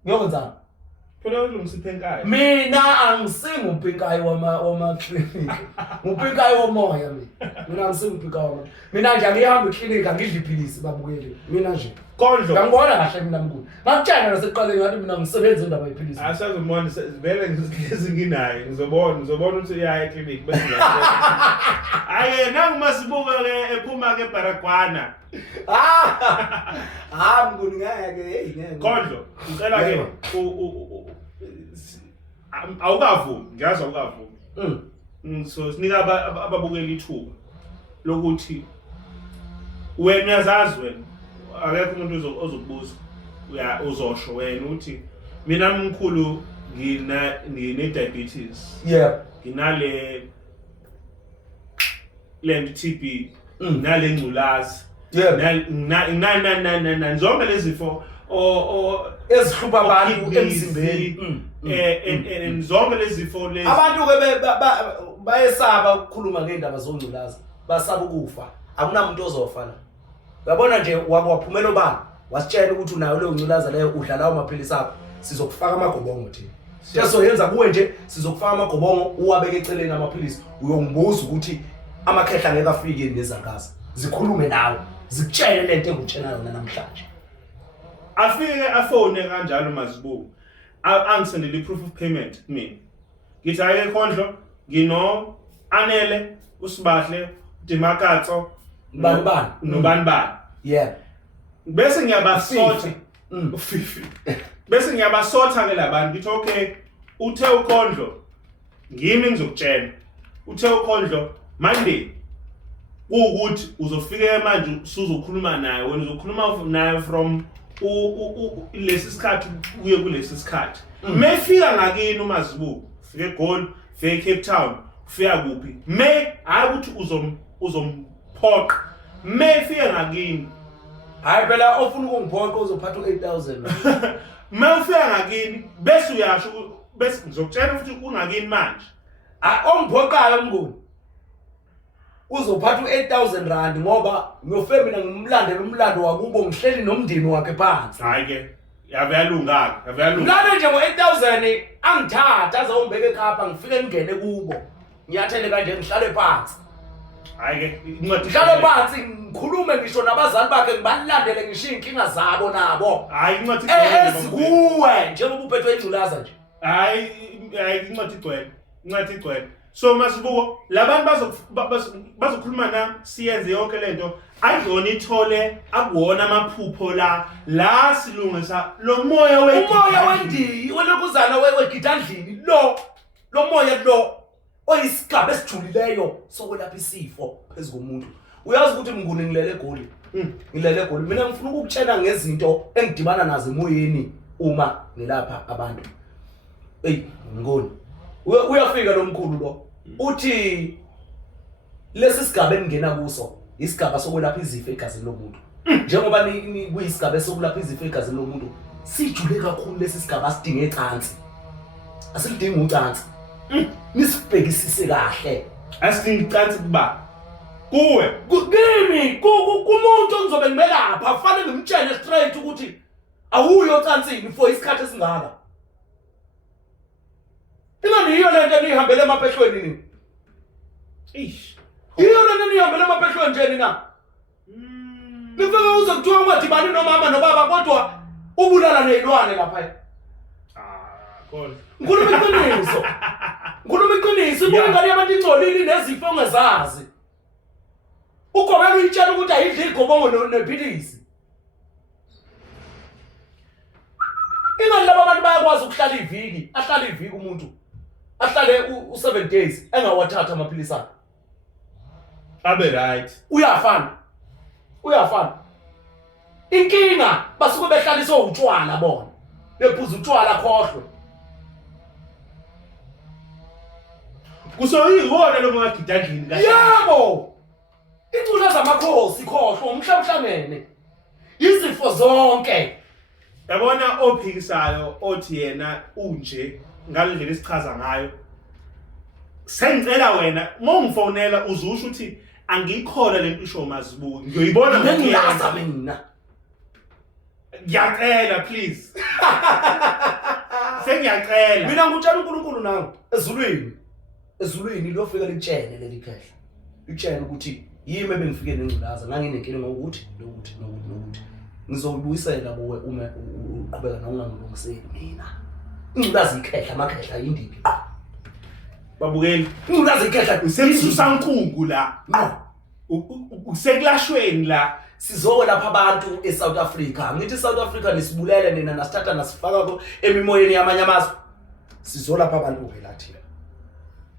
ngiyokwenzani phela ulungisa iphenkayo mina angisingupinkayi wama clinic upinkayi womoya mina angisingupinkayi wama mina nje ngihamba eclinic angidli iphilisi babukeli mina nje Kondlo ngangibona kahle mina mkhulu ngakutshela naseqaleni ngathi mina ngisebenza indaba yephilisi asazomona vele ngizinginayo ngizobona ukuthi iya eclinic bese aye nangu Mazibuko ke ephuma ke Baragwana mkhulu ngeke Kondlo ngicela ke awukavumi ngiyazi awukavumi so sinika ababukeli ithuba lokuthi wena uyazazi wena akekho umuntu ozokubuza uzosho wena uthi mina mkhulu ngine diabetes nginale TB nale ngculazi na zonke lezi zifo ezihlupha abantu emzimbeni zonke lezi zifo lezi abantu ke bayesaba ukukhuluma ngendaba zongculazi basaba ukufa akunamuntu ozofa la uyabona nje waphumela obani wasitshela ukuthi unayo leyo ngculaza leyo udla lawo maphilisi akho sizokufaka amagobongo thina sesoyenza kuwe nje sizokufaka amagobongo uwabeke eceleni amaphilisi uyongibuza ukuthi amakhehla ngeke afike nezangaza zikhulume nawe zikutshele lento engutshela yona namhlanje afike afone kanjalo Mazibuko angisendele proof of payment mina ngithi ake Kondlo ngino Anele uSibahle Dimakatso nobani bese ngiyabasotha bese ngiyabasotha ke labantu ngithi okay uthe uKondlo ngimi ngizokutshela uthe uKondlo Monday ukuthi uzofika manje usuzokhuluma naye wena uzokhuluma naye from lesi sikhathi kuye kulesi sikhathi mefika ngakini uMazibuko fike eGoli fike eCape Town ufika kuphi hayi ukuthi uzomphoqa mefika ngakini hayi phela ofuna ukungiphoqa uzophatha u8000 Mawufika ngakini bese uyasho bese ngizokutshela futhi ungakini manje. Ongiphoqayo mnguni. Uzophatha u8,000 rand ngoba ngiyofike mina ngimlandela umlando wakubo ngihleli nomndeni wakhe phansi. Hayi ke yaveyalunga ke Mlando nje ngo8,000 angithatha azombeka eKapa ngifike ngene kubo. Ngiyathele kanje ngihlale phansi. Hayi ke incwadi Ngihlale phansi ngikhulume ngisho nabazali bakhe ngibalandele ngisho inkinga zabo nabo. hayi incwadi Ezikuwe njengoba uphethwe ingculaza nje. hayi incwadi igcwele so masibuko labantu bazokhuluma nami siyenze yonke lento ayidlona ithole akuwona amaphupho la silungisa lo moya wendi welokuzana wegidandlini lo moya lo oyisigaba esijulileyo sokwelapha isifo phezikomuntu. Uyazi ukuthi mnguni ngilele egoli. Ngilele egoli. Mina ngifuna ukukutshela ngezinto engidibana nazo emoyeni uma ngilapha abantu. Ngoni. Uyafika lo mkhulu lo. Uthi lesi sigaba engena kuso isigaba sokwelapha izifo egazini lomuntu. Njengoba kuyisigaba sokulapha izifo egazini lomuntu, sijule kakhulu lesi sigaba sidinge ecansi. Asilidingi ucansi. Nisibhekisise kahle. asidingi icansi kuba kuwe Kimi kumuntu ongizobe ngimelapha afanele ngimtshele straight ukuthi awuyo ocansini for isikhathi esingaka. Ingani iyo lento enihambele emaphehlweni nini? Iyo lento enihambele emaphehlweni nje nina. Nifike uze kuthiwa ungadibani nomama nobaba kodwa ubulala nezilwane lapha. Kodwa Ngikhuluma iqiniso. Ngikhuluma iqiniso, ibuye ngani yabantu ingcolile nezifo ongezazi. Ukobela uyitshela ukuthi ayidli igobongo nephilisi. Ingani laba abantu bayakwazi ukuhlala iviki, ahlala iviki umuntu. Ahlale u7 days engawathatha amaphilisi akhe. abe right. Uyafana. Inkinga basuke behlaliswa utshwala bona. Bephuza utshwala khohlwe. Kusoyikona lo ngagidandlini kahle. Yebo. Icula zamakhosi khohlwe umhlamhlamene. Izifo zonke. Yabona ophikisayo othi yena unje ngalendlela esichaza ngayo. Sengicela wena mongifonela uzusho ukuthi angikhola lento isho mazibuko. Ngiyoyibona ngiyaza mina. Ngiyacela please. Sengiyacela. Mina ngutshela uNkulunkulu nawe ezulwini lofika litshele leli khehla. Litshele ukuthi yimi ebengifike nengculaza nganginenkinga ngokuthi nokuthi. Ngizobuyisela kuwe uma uqhubeka nokungangilungiseli mina. Ingculaza ikhehla amakhehla yindiphi. Babukeli. Ingculaza ikhehla usemsusa nkungu la. Usekulashweni la. Sizokwelapha abantu eSouth Africa. Ngithi South Africa nisibulele nina nasithatha nasifaka emimoyeni yamanye amazwe. Sizolapha abantu phela thina.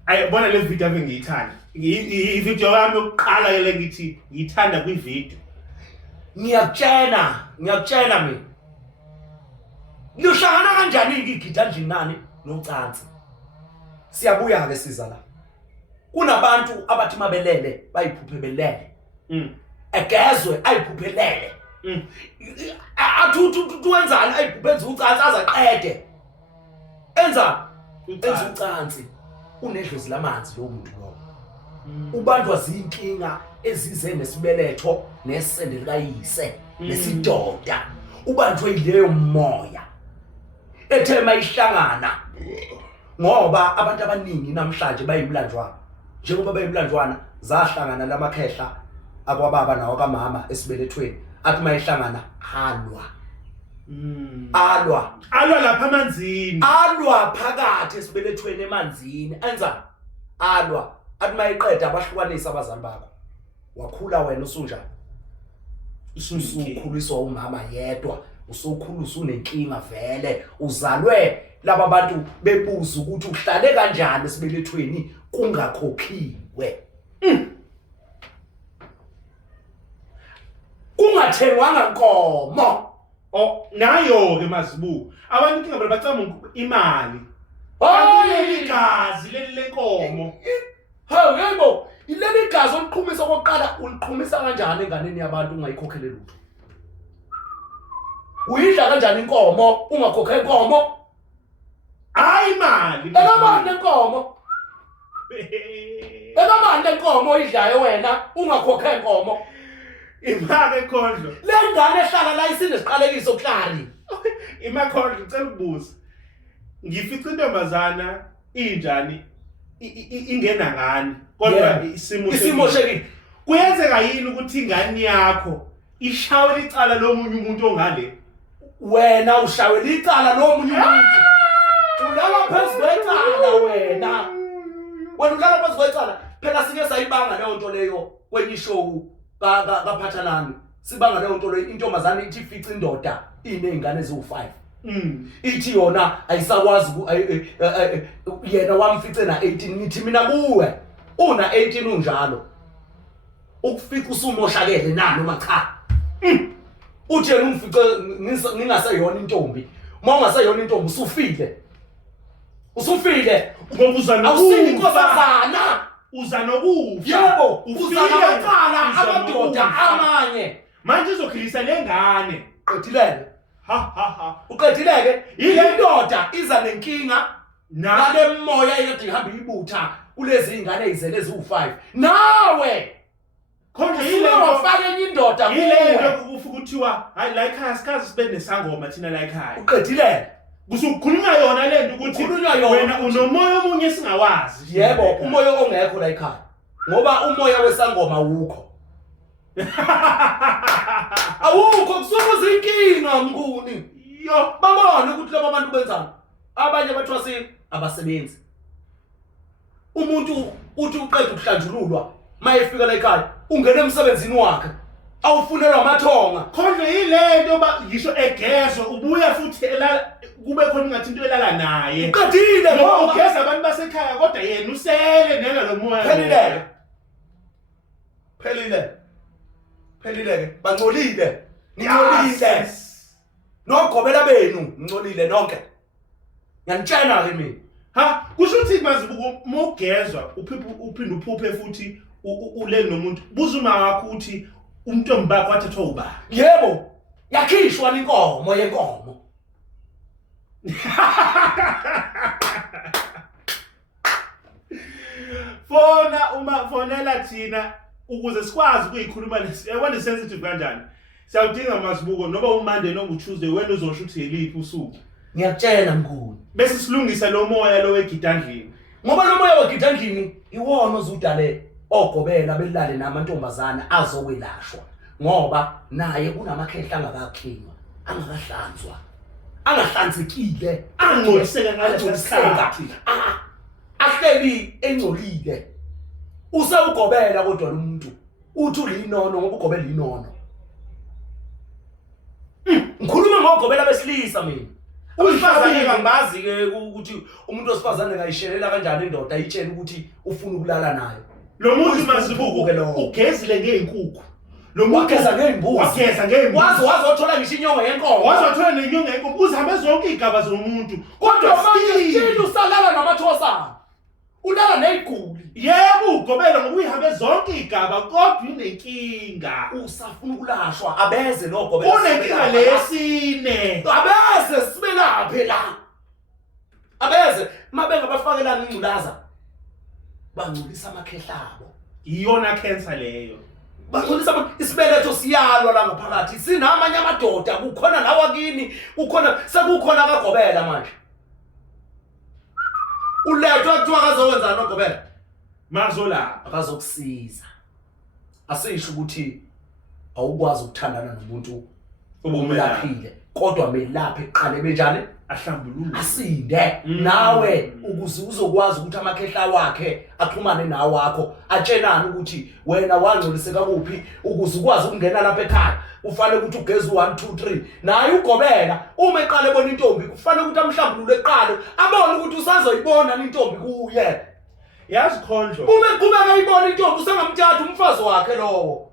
Ayibona le video engiyithanda. I-video yami yokuqala le ngithi ngiyithanda kwi-video. Ngiyakutshena mina. Niyohlangana kanjani igidandlini nani nocansi? Siyabuya ke siza la. Kunabantu abathi mabelele bayiphuphe belele. Egezwe ayiphuphelele. Athu wenzani ayiphuphenza ucansi azaqede. Enza ucansi unedlozi lamanzi lo muntu lo. Ubandwa zinkinga ezize nesibeletho nesende likayise nesidoda. Ubandwe ileyo moya. Ethema ihlangana. Ngoba abantu abaningi namhlanje bayimlandlwana. Njengoba bayimlandlwana zahlangana lamakhehla akwababa nawo kamama esibelethweni. Athi mayihlangana alwa lapha amanzini. Alwa phakathi esibelethweni emanzini. Enza alwa. Athi mayiqeda abahlukanisa abazali bakho. Wakhula wena usunjani? Usukhuliswa umama yedwa. Usukhulu usunenkinga vele. Uzalwe laba bantu bebuza ukuthi uhlale kanjani esibelethweni kungakhokhiwe. Kungathengwanga inkomo. Nayo ke mazibuko. Abantu inkinga vele bacama imali. Igazi leli lenkomo. Yebo, ileli gazi oliqhumisa okokuqala uliqhumisa kanjani enganeni yabantu ungayikhokhele lutho? uyidla kanjani inkomo ungakhokha inkomo hayi imali ekamani lenkomo ekamani lenkomo idlayo wena ungakhokha inkomo imali ekhondlo lengane ehlala la isinesiqalekiso klari imakhondlo ngicela ukubuza ngifica intombazana injani ingena ngani kodwa isimo shekile kuyenzeka yini ukuthi ingane yakho ishawe licala lomunye umuntu ongale wena ushawela icala lomunye umuntu ulala phezu kwecala wena ulala phezu kwecala phela sike sayibanga leyo nto leyo kwenye ishow kaphathalani sibanga leyo nto leyo intombazana ithi ifica indoda inezingane eziwu5 ithi yona ayisakwazi yena wamfice na 18 ngithi mina kuwe una 18 unjalo ukufika usumoshakele noma cha uthi yena umfice ngingaseyona intombi uma ungaseyona intombi usufile ngobuza awusini inkosazana uza nokufa yebo uzanamaqala amadoda amanye manje izokhilisa lengane qedileke ha uqedileke ile ndoda iza nenkinga nale moya ekade ihamba ibutha kulezi ingane ezizele eziwu5 nawe khona yile wafaka enye indoda yile ufika uthiwa hayi la ekhaya sikaze sibe nesangoma thina la ekhaya uqedileke kusukhulunywa yona lento ukuthi wena unomoya omunye singawazi yebo umoya ongekho la ekhaya ngoba umoya wesangoma ukho awukho kusukuza inkinga mnguni yo babona ukuthi laba bantu benzani abanye bathwasile abasebenzi umuntu uthi uqeda ukuhlanjululwa mayefika la ekhaya ungena emsebenzini wakhe awufunelwa amathonga khona yilento ngisho egezo ubuya futhi kube khona ngathi into elala naye qedile ngoba ugeza abantu basekhaya kodwa yena usele nela lo moya phelile bangcolile ningcolile nogobela benu ngcolile nonke ngiyanitshela ke mina ha kusho ukuthi mazibuko mogezwa uphinde uphuphe futhi ule nomuntu buzuma wakho uthi umntombi bakho wathathwa uba yebo yakhishwa inkomo yenkomo fonela thina ukuze sikwazi ukuyikhuluma yabona sensitive kanjani siyawudinga mazibuko noba uMonday noma uTuesday wena uzosho ukuthi yeliphi usuku ngiyakutshela mkhulu bese silungisa lo moya lo wegidandlini ngoba lo moya wegidandlini iwona ozudale ogobela belale namantombazana azokwelashwa ngoba naye kunamakhehla angakakhinywa angakahlanzwa angahlanzekile angcoliseka ngaleso sikhathi ahleli engcolile usewugobela kodwa lo muntu uthi ulinono ngoba ugobela inono ngikhuluma ngogobela besilisa mina usifazane ngambazi ke ukuthi umuntu osifazane ngayishelela kanjani indoda ayitshela ukuthi ufuna ukulala nayo lo muntu mazibuko ugezile ngeenkukhu lo muntu wageza ngeimbuzi wazi wathola ngisho inyongo yenkomo wathola nenyongo yenkomo uzihambe zonke igaba zomuntu kodwa manje usalala namathosana ulala neziguli yebo ugobela ngoba uyihambe zonke igaba kodwa unenkinga usafuna ukulashwa abeze nogobela unenkinga lesine abeze sibelaphe la abeze mabenga bafakelana inculaza bangculisa amakhehla abo iyona cancer leyo bangcolisa isibeletho siyalwa la ngaphakathi sinamanye amadoda kukhona lawa kini kukhona sekukhona akagobela manje ulethwa kuthiwa akazowenza nogobela mazola akazokusiza asisho ukuthi awukwazi ukuthandana nomuntu obumlaphile kodwa melaphe eqale benjani ahlambulule asinde nawe ukuze uzokwazi ukuthi amakhehla wakhe axhumane nawe wakho atshenana ukuthi wena wangcoliseka kuphi ukuze ukwazi ukungena lapha ekhaya ufanele ukuthi ugeze 1 2 3 naye ugobela uma eqale bona intombi kufanele ukuthi amhlambulule eqale abone ukuthi usazoyibona intombi kuye yazi khondlo uma eqhubeka ayibona intombi usengamthatha umfazi wakhe lowo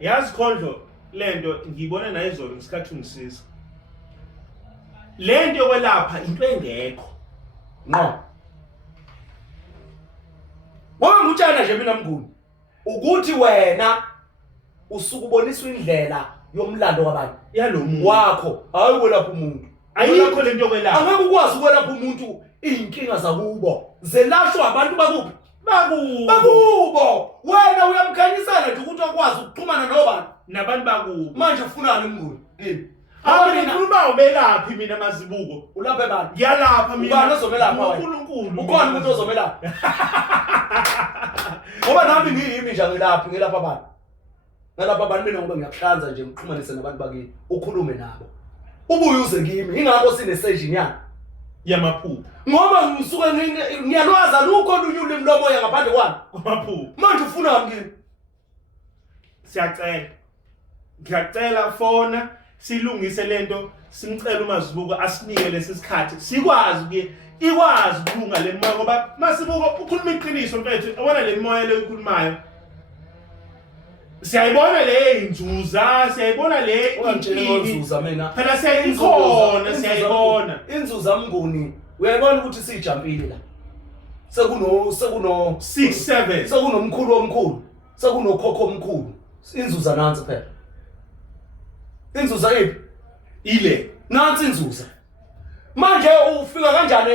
yazi khondlo lento ngibone nayo izolo ngesikhathi ungisiza lento yokwelapha into engekho no ngoba ngutshana nje mina mnguni ukuthi wena usukuboniswa indlela yomlando wabantu yalomuntu wakho hayi ukwelapha umuntu ayikho lento yokwelapha angeke ukwazi ukwelapha umuntu inkinga zakubo zelashwa abantu bakuphi bakubo wena uyamkhanyisana nje ukuthi akwazi ukuxhumana nobani nabantu bakubo manje ufunani mnguni yini Mina umelaphi mina Mazibuko ulapha ebani ngiyalapha mina ubani ozomelapha uNkulunkulu ukhona umuntu ozomelapha ngoba nami ngiyimi nje ngilapha abantu ngalapha abantu mina ngoba ngiyakuhlanza nje ngixhumanise nabantu bakini ukhulume nabo ubuye uze kimi ingakho sine session yana yamaphupho ngoba ngisuke ngiyalwaza lukho olunyula imlomoya ngaphandle kwami amaphupho manje ufuna ngini ngiyacela fona silungise lento simcela uMazibuko asinike lesisikhathi sikwazi ikwazi ukulunga le moya ngoba Mazibuko ukhuluma iqiniso mfethu ubona le moya le ukhulumayo siyayibona le inzuza siyayibona le inzuza mina phela siyayibona inzuza mnguni uyayibona ukuthi sijampile la sekuno 6-7 sekunomkhulu omkhulu sekunokhokho omkhulu inzuza nansi phela inzuza iphi ile nansi inzuza manje ufika kanjani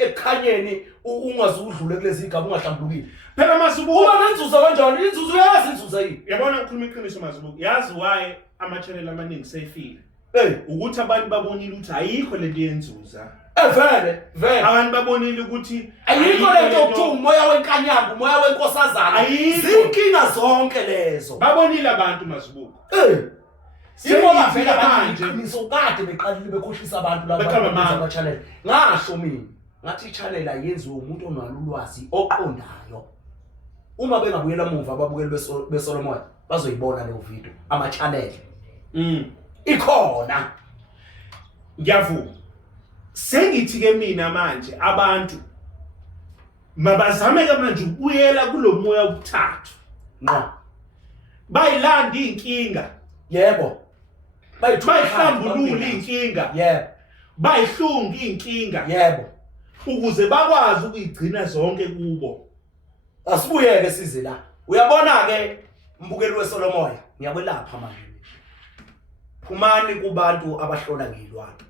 ekhanyeni ungazudlule kulezi igaba ungahlambulukile phela Mazibuko uma nenzuza kanjani inzuza uyazi inzuza yini yabona ukhuluma iqiniso Mazibuko yazi why ama-channel amaningi seyifile ukuthi abantu babonile ukuthi ayikho lento yenzuza vele abantu babonile ukuthi ayikho lento yokuthi umoya wenkanyamba umoya wenkosazana zinkinga zonke lezo babonile abantu Mazibuko Ingoba vele manje nisokade beqalile bekhohlisa abantu laba ama-channel ngasho mina ngathi i-channel ayenziwe umuntu onalo ulwazi oqondayo uma bengabuyela emuva ababukeli beSolomoya bazoyibona leyo video ama-channel ikhona ngiyavuma sengithi ke mina manje abantu mabazame ke manje ukubuyela kulomoya obuthathu bayilanda inkinga yebo bayihlambulula inkinga yebo bayihlunga inkinga yebo ukuze bakwazi ukuyigcina zonke kubo asibuyeke size la uyabona ke mbukeli weSolomoya ngiyakwelapha manje phumani kubantu abahlola ngezilwane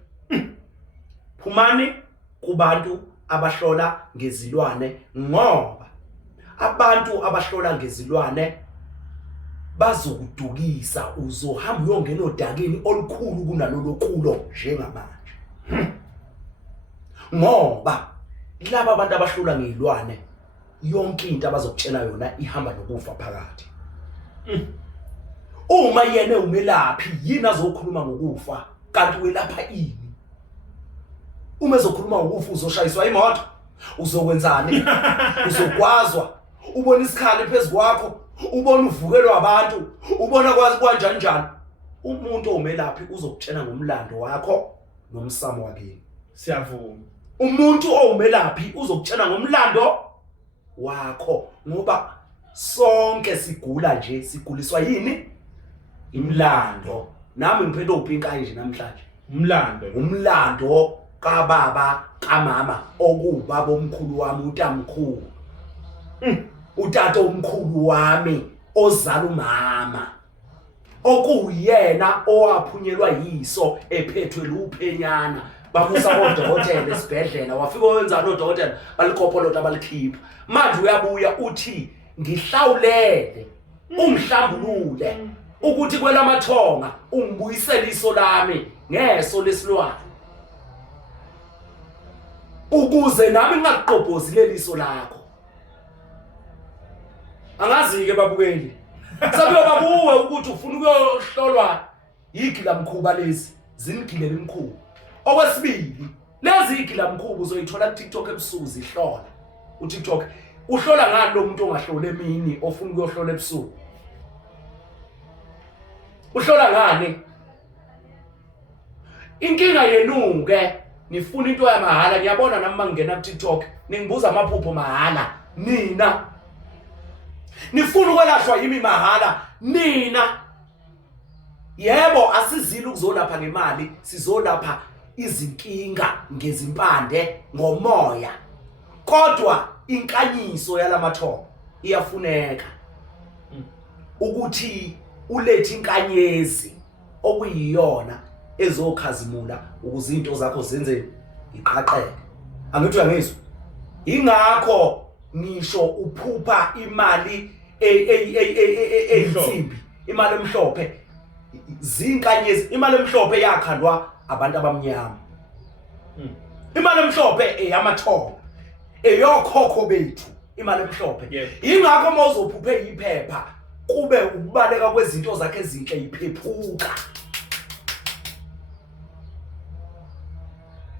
phumani kubantu abahlola ngezilwane ngoba abantu abahlola ngezilwane bazokudukisa uzohamba uyongena odakeni olukhulu kunalolo kulo njengamanje ngoba laba abantu abahlola ngezilwane yonke into abazokutshela yona ihamba nokufa phakathi uma yena umelaphi yini azokhuluma ngokufa kanti welapha ini uma ezokhuluma ngokufa uzoshayiswa imoto uzokwenzani uzokwazwa ubona isikhali phezukwakho ubona uvukelwa abantu ubona kwazi kanjani umuntu omelaphi uzokutshela ngomlando wakho nomsamo wakini siyavuma umuntu omelaphi uzokutshela ngomlando wakho ngoba sonke sigula nje siguliswa yini imlando nami ngiphethe uphinka nje namhlanje umlando kababa kamama okubaba omkhulu wami utamkhulu utata omkhulu wami ozala umama okuyena owaphunyelwa yiso ephethwe luphenyana bamusa kodokotela esibhedlela wafika wenza nodokotela balikopolota balikhipha manje uyabuya uthi ngihlawulele umhlambulule ukuthi kwelamathonga ungibuyisele iso lami ngeso lesilwane ukuze nami ngingaqobhozileli iso lakho angazi ke babukeli sabuye babuwe ukuthi ufuna ukuyohlolwa igila mkhuba lezi zingile lemkhuba okwesibili lezi igila mkhuba uzoyithola ku TikTok ebusuku zihlola uTikTok uhlola ngani lo muntu ongahlole emini ofuna ukuyohlola ebusuku uhlola ngani inkinga yenu ke nifuna into yamahala ngiyabona nami mangena ku TikTok ningibuza amaphupho mahala nina nifuna ukwelashwa yimi mahala nina yebo asizile ukuzolapha ngemali sizolapha izinkinga ngezimpande ngomoya kodwa inkanyiso yalamathongo iyafuneka ukuthi ulethe inkanyezi okuyiyona ezokhazimula ukuze into zakho zenze iqhaqeke. Angithi uyangizwa? Ingakho ngisho uphupha imali eyinsimbi, imali emhlophe, zinkanyezi, imali emhlophe yakhandwa abantu abamnyama. Imali emhlophe eyamathongo, eyokhokho bethu, imali emhlophe. Ingakho mawuzophuphe iphepha kube ukubaleka kwezinto zakhe ezinhle iphephuka.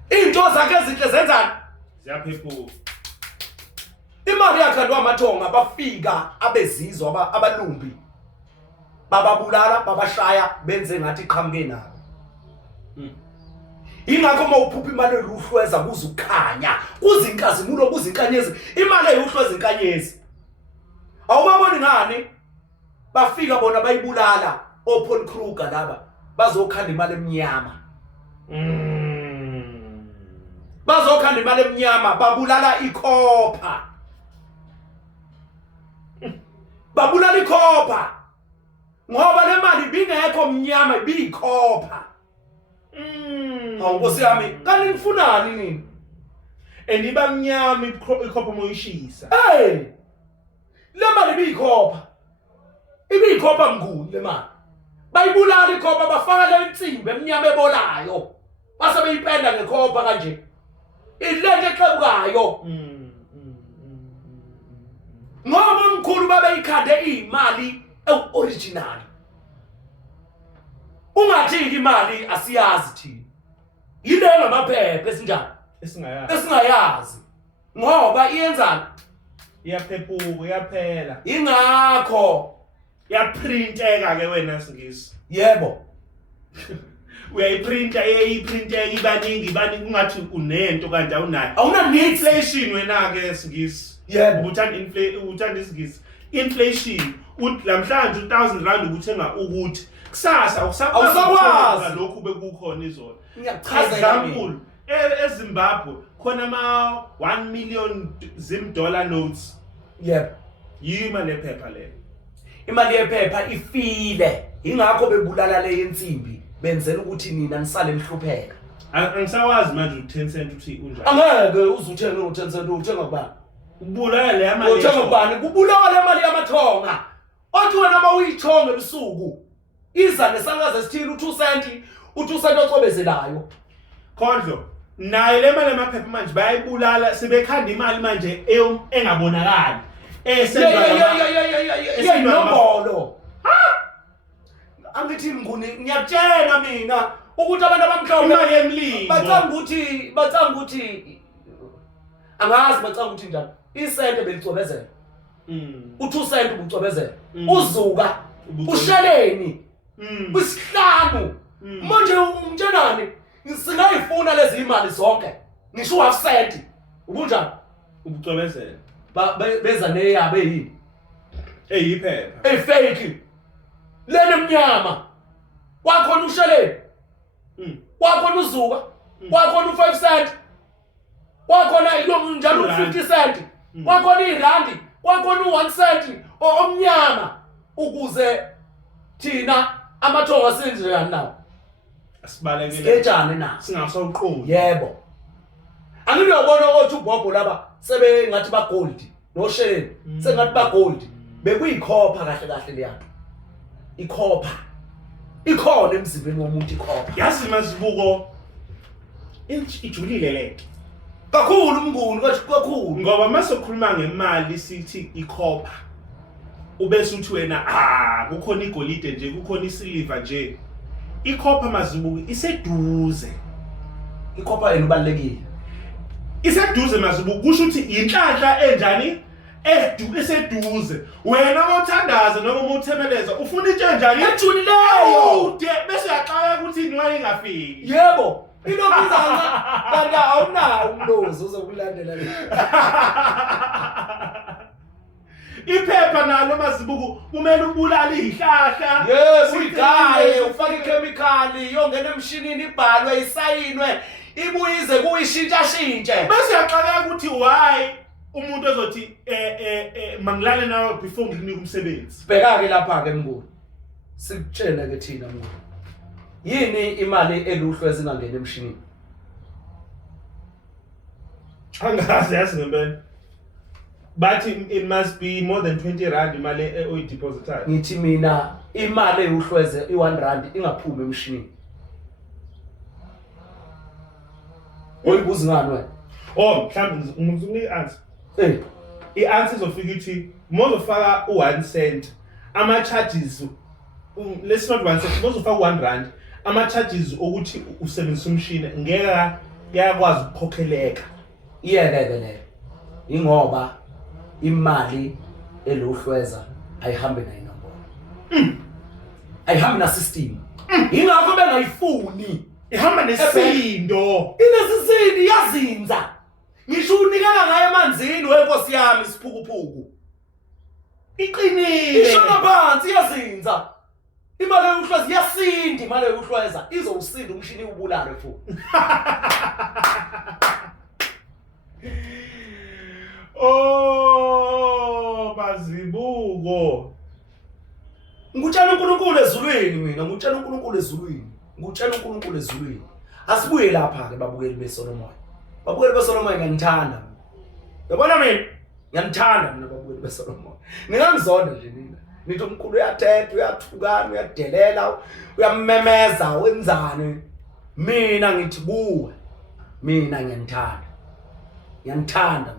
Into zakhe ezinhle zenzani? Ziyaphephuka. Imali yakhandwa amathonga bafika abezizwa abalumbi. Bababulala, babashaya, benze ngathi iqhamuke nabo. Ingakho mawuphupha imali eluhlweza kuzukhanya, kuzinkazimulo, kuzinkanyezi, imali eluhlweza inkanyezi. Awubaboni ngani? Bafika bona bayibulala oPaul Kruger laba bazokhanda imali emnyama. Bazokhanda imali emnyama, babulala ikhopha. Babulala ikhopha. Ngoba le mali bingekho mnyama ibikhopha. Awubosi yami, kanti nifunani nini? Eniba mnyama ikhopha moyishisa. Hey! Le mali ibikhopha. Ibikhopha mnguni le mali. Bayibulala ikhopha bafaka le insimbi emnyama ebolayo. Base beyipenda ngekhopha kanje. Ilento exebukayo. Ngoba umkhulu babeyikhande imali original. Ungathi imali asiyazi thina. Yile ngamaphepha esinjani? Esingayazi. Ngoba iyenzani? Iyaphephuka, iyaphela. Ingakho Yaprinteka ke wena Singisi. yebo. Uyayiprinta iprinteka ibaningi kungathi unento kanti awunayo. Awuna Inflation wena ke Singisi. Yebo. Uthanda Isingisi. Inflation uthi lamhlanje 1000 rand ukuthenga ukuthi kusasa awusakwazi lokhu bekukhona izolo. Ngiyachaza example eZimbabwe khona ama 1 million $1 notes. Yebo. Yima lephepha le. Imali yephepha ifile. Ingakho bebulala le insimbi benzela ukuthi nina nisale emhlupheka. Angisawazi manje u10 cent uthi unjani. Angeke uzuthenge u10 cent uthenga kubani? Ubulala le mali. Uthenga kubani? Kubulawa le mali yamathonga. Othi wena mawuyithonga ebusuku iza nesaka zesithini u2 cent, u2 cent ocobezelayo. Khondlo nayo le mali emaphepha manje bayayibulala sebekhanda imali manje engabonakali. Yenombolo. Angithi nguni ngiyatshela mina ukuthi abantu abamhlophe imali yemlingo bacanga ukuthi angazi bacanga ukuthi njani isente belicobezela. U2 cent ubucobezela. Uzuka usheleni. Kwisihlanu. Manje umtshenani singayifuna lezi imali zonke. Ngisho half cent. Ubunjani? Ubucobezela. Beza neyabe yini? Eyiphepha. Fake. Lena mnyama. Wakhona usheleni. Wakhona uzuka. Wakhona u5 cent. Wakhona njalo u50 cent. Wakhona irandi. Wakhona u1 cent omnyama ukuze thina amathonga senze nawo. Asibalekile. Sejane na. Singasawuqondi. Yebo. Angiyobona ukuthi uBhobho laba sebe ngathi ba gold nosheni sengathi ba gold bekuyikhopha kahle kahle leyanto. Ikhopha. Ikhona emzimbeni womuntu ikhopha. Yazi mazibuko ijulile lento. Kakhulu umnguni kakhulu. Ngoba masokhuluma ngemali sithi ikhopha. Ubese uthi wena kukhona igolide nje kukhona isiliva nje. Ikhopha mazibuko iseduze. Ikhopha yena ubalekile. Iseduze mazibuko kusho ukuthi inhlanhla enjani eseduze. Wena othandaza noma umuthemeleza ufuna into enjani ejunileyo bese uyaqala ukuthi niwaye ingafiki. Yebo. Inobiza kanti awunawo umlozi uzokulandela le. Iphepha nalo mazibuko kumele ubulala izihlahla. Yes, uyigaye ufake ichemical yongena emshinini ibhalwe isayinwe ibuyize kuyishintsha shintshe. Bese uyaqala ukuthi why umuntu ezothi mangilale nawe before ngikunika umsebenzi. Bheka ke lapha ke mnguni. sikutshene ke thina mngani. Yini imali eluhlwezi ingangena emshinini? Angazi yazi ngempela. But it must be more than 20 rand imali oyidepositayo. Ngithi mina imali eluhlweze i1 rand ingaphumi emshinini. Uyibuza ngani wena? Oh, mhlawumbe ngikunika answer. I-answer izofika ithi mozofaka u1 cent ama charges let's not 1 cent mozofaka 1 rand ama charges ukuthi usebenzisa umshini ngeke yakwazi ukukhokheleka. Iyeke le. Ingoba imali eluhlweza ayihambe nayinombolo. Ayihambi na system. Ingakho bengayifuni. Ihamba nesisindo. Inesisindi yazinza. Ngisho unikana ngaye emanzini wenkosi yami isiphukuphuku. Iqinile. Ishona phansi yazinza. Imali eluhlweza yasinda, imali eluhlweza izowusinda umshini ubulale futhi. Oh, bazibuko. Ngutshela uNkulunkulu ezulwini mina, ngutshela uNkulunkulu ezulwini. Ngutshela uNkulunkulu ezulwini. Asibuye lapha ke babukeli beSolomon. Babukeli beSolomon ngiyangithanda. Yabona mina? Ngiyamthanda mina babukeli beSolomon. Ningangizonda nje nina. Nithi uNkulunkulu uyathetha, uyathukana, uyadelela, uyamemeza, wenzani? Mina ngithi buwe. Mina ngiyamthanda. Ngiyamthanda.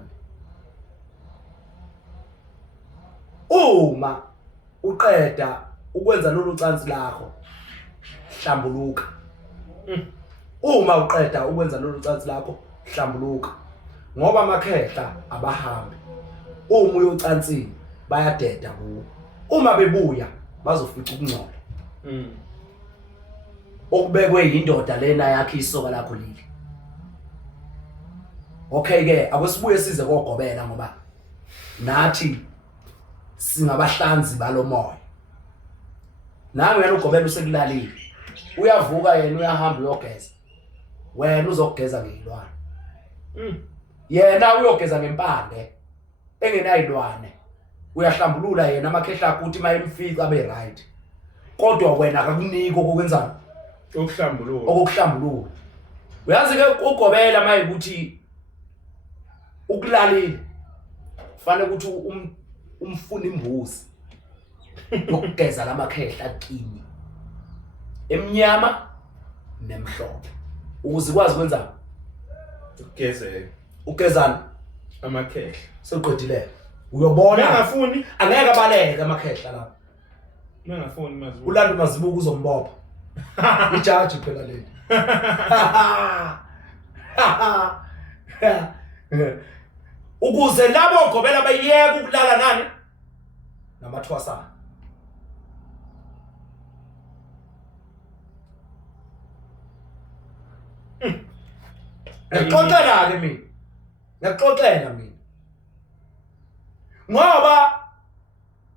Uma uqeda ukwenza lolu cansi lakho hlambuluka. Uma uqeda ukwenza lolu cansi lakho hlambuluka. Ngoba amakhehla abahambi. Uma uyocansini bayadeda kuwo. Uma bebuya bazofica ukungcola. Okubekwe indoda lena yakhe isoka lakho leli. Okay ke akwesibuye size kokugobela ngoba nathi singabahlanzi balomoya. Nami uyena ugobela usekulalile. Uyavuka yena uyahamba uyogeza. Wena uzogeza ngezilwane. Yena uyogeza ngempande engenayilwane. Uyahlambulula yena amakhehla akho uthi mayemfika abe right. Kodwa wena akakuniki okwenzani? Okuhlambulula. Okuhlambulula. Uyazi ke ugobela maye ukuthi ukulalile fanele ukuthi umfuna imbuzi yokugeza lamakhehla aqini emnyama nemhlophe ukuze ukwazi ukwenza ugezana amakhehla seqedile uyobona ngafuni angeke abaleke amakhehla lapha ngafuni mazibuko ulanda mazibuko uzombopha ijaji phela leli ukuze labo ogobela bayeke ukulala nani namathwasana. Ngixoxela ke mina. Ngixoxela mina. Ngoba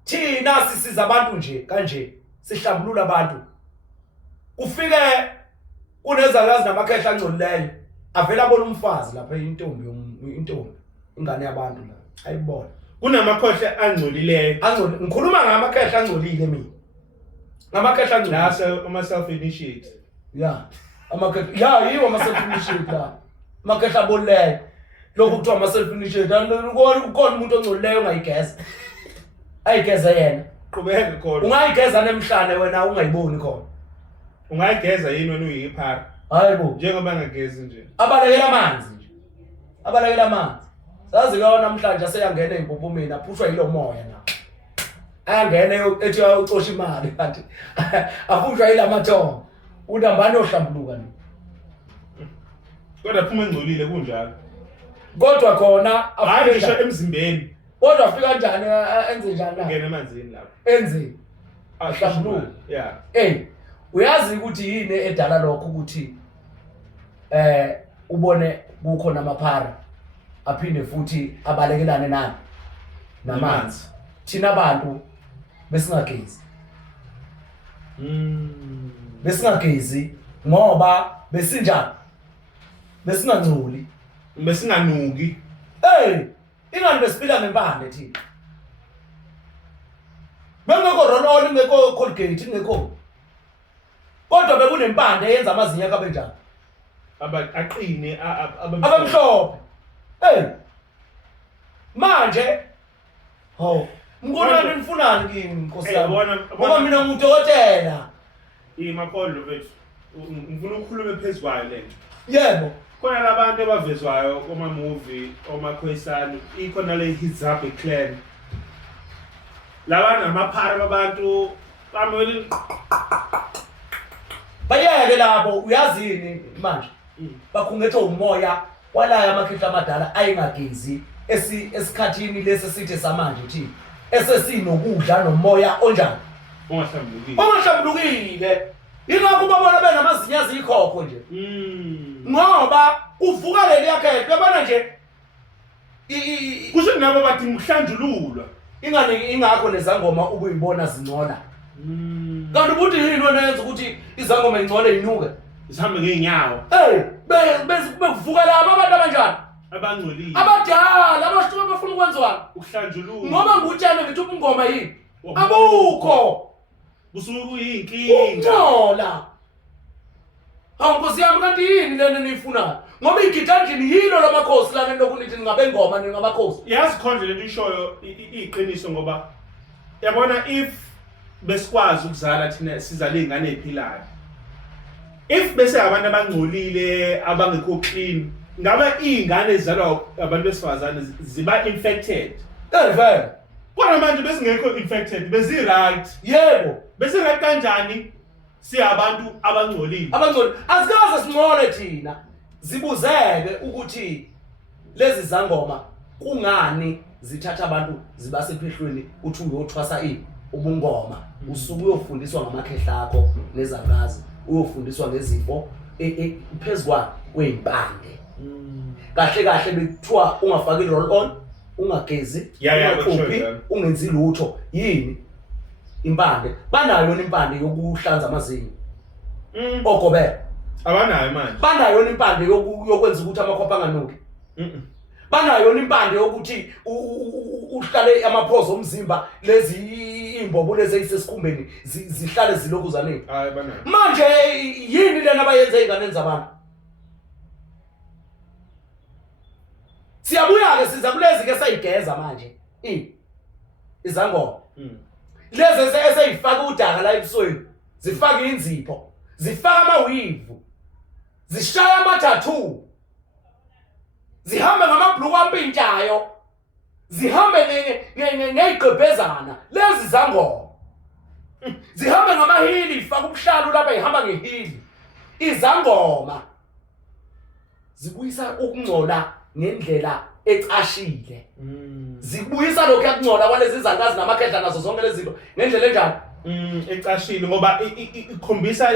thina sisiza abantu nje kanje sihlambulula abantu. Kufike kunezakazi namakhehla angcolileyo avela bona umfazi lapha intombi ingane yabantu la ayibona kunamakhohle angcolileyo ngikhuluma ngamakhehla angcolile mina ngamakhehla angcolile la ama self initiate yiwo ama self initiate la amakhehla abolileyo lokhu kuthiwa ama self initiate ukona umuntu ongcolileyo ongayigeza ayigeza yena qhubeka khona ungayigeza nemhlane wena ungayiboni khona ungayigeza yini wena uyiphara hayibo njengoba ngagezi nje abalekela amanzi nje abalekela amanzi sazi ke namhlanje aseyangena empophomeni aphushwa yilo moya na ayangena ethi uyocosha imali kanti aphushwa yilamathongo undambani ohlambuluka ni kodwa phuma engcolile kunjalo kodwa khona hayi ngisho emzimbeni kodwa afika kanjani enze njani la ngene emanzini lapho enze ahlambuluka uyazi ukuthi yini edala lokho ukuthi ubone kukhona amaphara aphinde futhi abalekelane nani namanzi thina abantu besingagezi ngoba besinjani besingangcoli besinganuki ingani besiphila ngempande thina Bengekho roll-on, ingekho Colgate, ingekho. Kodwa bekunempande eyenza amazinyo akho abe njani. Aqine Abamhlophe. Hey. Manje mkonani nifunani kimi Nkosi yami? Ngoba mina ngudokotela. Imakhondo mfethu. Ngifuna ukukhuluma phezwayo lento. Yebo. Khona labantu abavezwayo kuma movie omakhwesana ikhona le Hizabe clan. Labana amaphara abantu bamele bayeke labo uyazini manje. Bakhungethe umoya walaya amakhehla amadala ayengagezi esikhathini lesi sithe samanje uthi esesinokudla nomoya onjani ongahlambulukile ingakho babona benamazinya azikhokho nje ngoba uvuka leli yakhe yabona nje kusho nabo bathi mhlanjululwa ingakho nezangoma ukuyibona zingcola kanti ubuthi yini wena yenza ukuthi izangoma ingcole inuke zihambe ngeenyawo bese kuvuka laba abantu abanjani abangcolile abadala abashuka bafuna ukwenziwa ukuhlanjululwa ngoba ngutshana ngithi ubungoma yini abukho kusuke kuyinkinga ngola Nkosi yami kanti yini lena niyifunayo ngoba igitandlini yilo lamakhosi lana lokunithi ningabe ngoma ningamakhosi yazi khonje lento ishoyo iqiniso ngoba yabona if besikwazi ukuzala thina sizale ingane ephilayo if bese abantu abangcolile abangekho clean ngabe izingane ezalwa abantu besifazane ziba infected vele kodwa manje besingekho infected bezi right yebo bese right kanjani siyabantu abangcolile asikaze singcole thina zibuzeke ukuthi lezi zangoma kungani zithatha abantu zibasephehlweni uthi uyothwasa ubungoma usuku uyofundiswa ngamakhehla akho nezangazi uyofundiswa ngezifo phezukwa kweimpande kahle kahle bekuthiwa ungafaki roll on ungagezi ungakhuphi ungenzi lutho yini impande banayo yona impande yokuhlanza amazinyo ogobe abanayo manje banayo impande yokwenza ukuthi amakhopha anganuki banayo yona impande yokuthi uhlale amaphozo omzimba lezi imbobo lezi ezisesikhumbeni zihlale zilokhu zanele hayi banayo manje yini lena abayenze ingane zabantu siyabuya ke siza kulezi ke sayigeza manje izangoma lezi eseyifaka udaka la ebusweni zifaka inzipho zifaka amawivu zishaya ama-tattoo zihambe ngamabhluku ampintshayo zihambe ngey'gqebhezana lezi zangoma zihambe ngamahili ifaka ubuhlalu lapha ihamba ngehili izangoma zibuyisa ukungcola ngendlela ecashile zibuyisa lokho yakungcola kwalezi zangazi namakhehla nazo zonke lezi zinto ngendlela enjani ecashile ngoba ikhombisa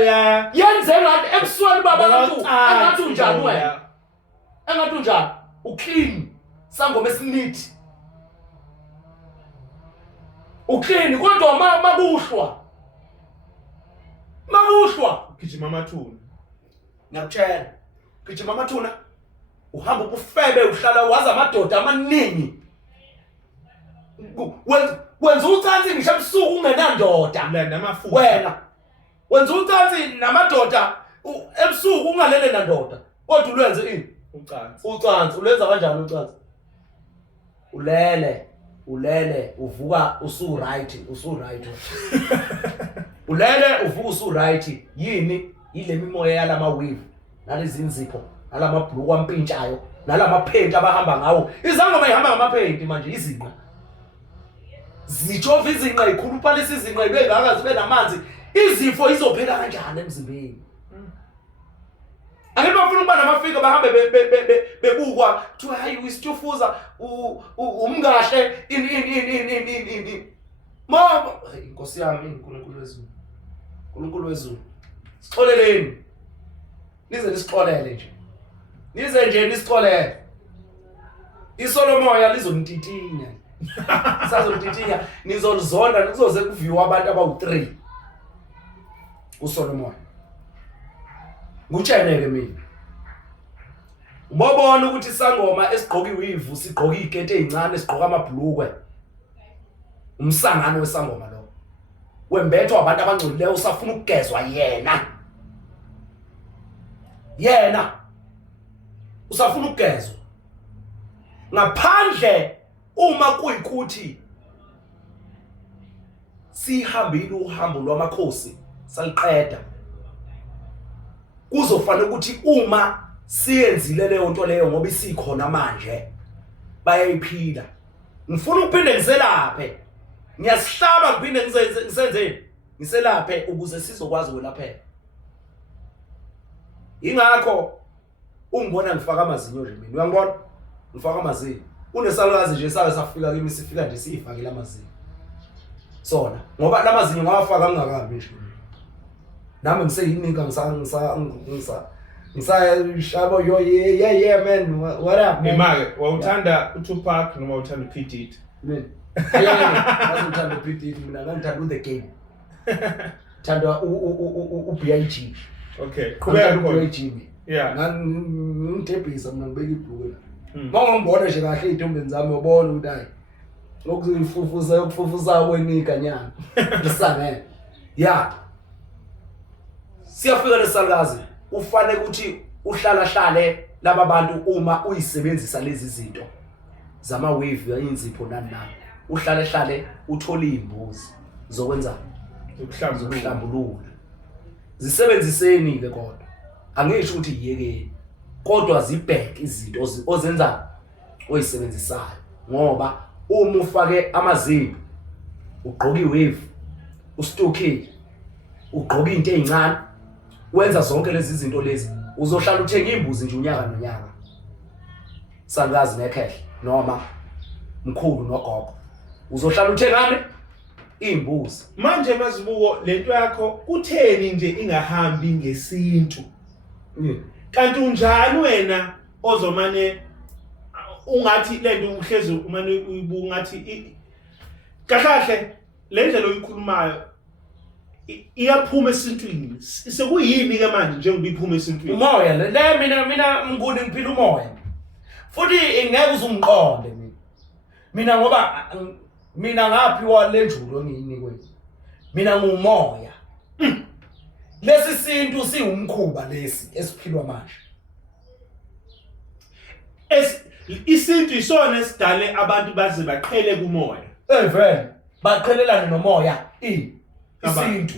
yenze ngathi ebusweni babantu engathi unjani wena engathi unjani uclean sangoma esinithi uclean kodwa makuhlwa gijima amathuna ngiyakutshela gijima amathuna uhamba ubufebe uhlala wazi amadoda amaningi wenza ucansi ngisho ebusuku ungenandoda namafutha wena wenza ucansi namadoda ebusuku ungalele nandoda kodwa ulwenze ini ucansi ulenza kanjani ucansi ulele uvuka usu right ulele uvuka usu right yini ile mimoya yalama weave nalezi inzipho nalamabhluku ampintshayo nalamaphenti abahamba ngawo izangoma ihamba ngamaphenti manje izinqa zitshova izinqa ikhuluphalisa izinqa ibe ngaka zibe namanzi izifo izophela kanjani emzimbeni Angithi bafuna ukuba namafika bahambe bebukwa kuthiwa hayi wisitufuza umngahle in mama inkosi yami uNkulunkulu wezulu sixoleleni nize nisixolele nisixolele isolomoya lizonititinya sazonititinya nizolizonda kuzoze kuviwa abantu abawu3 uSolomoya ngutshene ke mina ubabona ukuthi isangoma esigqoka iwivu sigqoka izikete ezincane sigqoka amabhlukwe umsangano wesangoma lo wembethwa abantu abangcolileyo usafuna ukugezwa yena usafuna ukugezwa ngaphandle uma kuyikuthi sihambile uhambo lwamakhosi saliqeda kuzofanele ukuthi uma siyenzile leyo nto leyo ngoba isikhona manje bayayiphila ngifuna ukuphinde ngiselaphe ngiyasihlaba ngiphinde ngisenzeni ngiselaphe ukuze sizokwazi ukwelapheka ingakho ungibona ngifaka amazinyo nje mina uyangibona ngifaka amazinyo unesalukazi nje sake safika kimi sifika nje siyifakile amazinyo sona ngoba lamazinyo ngawafaka ngingakabi nje nami ngiseyinika ngisashabo yo yeah man what up man imake wawuthanda uTupac noma uthanda uP Diddy mina ngithanda uP Diddy mina ngithanda the game thanda uBig okay qhubeka uBig yeah ngidebhisa mina ngibeka ibhuku la mangibona nje kahle izintombeni zami ubona ukuthi hayi ukufufuza kwenika nyana lisangene yeah siyafika lesalukazi ufanele ukuthi uhlale laba bantu uma uyisebenzisa lezi zinto zama wave inzipho nani uhlale uthola imbuzi zokwenza ukuhlambulula zisebenziseni ke kodwa angisho ukuthi yiyekeni kodwa zibheke izinto ozenza oyisebenzisayo ngoba uma ufake amazinyo ugqoka iwave ustuke ugqoka into ezincane wenza zonke lezi zinto lezi uzohlala uthenga imbuzi nje unyaka nonyaka salukazi nekhehle noma mkhulu nogogo uzohlala uthengane imbuzi manje Mazibuko lento yakho kutheni nje ingahambi ngesintu kanti unjani wena ozomane ungathi lento uhlezi umane uyibungathi kahle le ndlela oyikhulumayo iyaphuma esintwini sekuyimi ke manje njengoba iphuma esintwini umoya le mina ngikuni ngiphila umoya futhi ingeke uzumqonde mina ngoba mina ngaphiwa lenjulo ngiyinikwe mina ngumoya lesi sintu siwumkhuba lesi esiphilwa manje isintu isona esidale abantu baze baqhele kumoya vele baqhelelana nomoya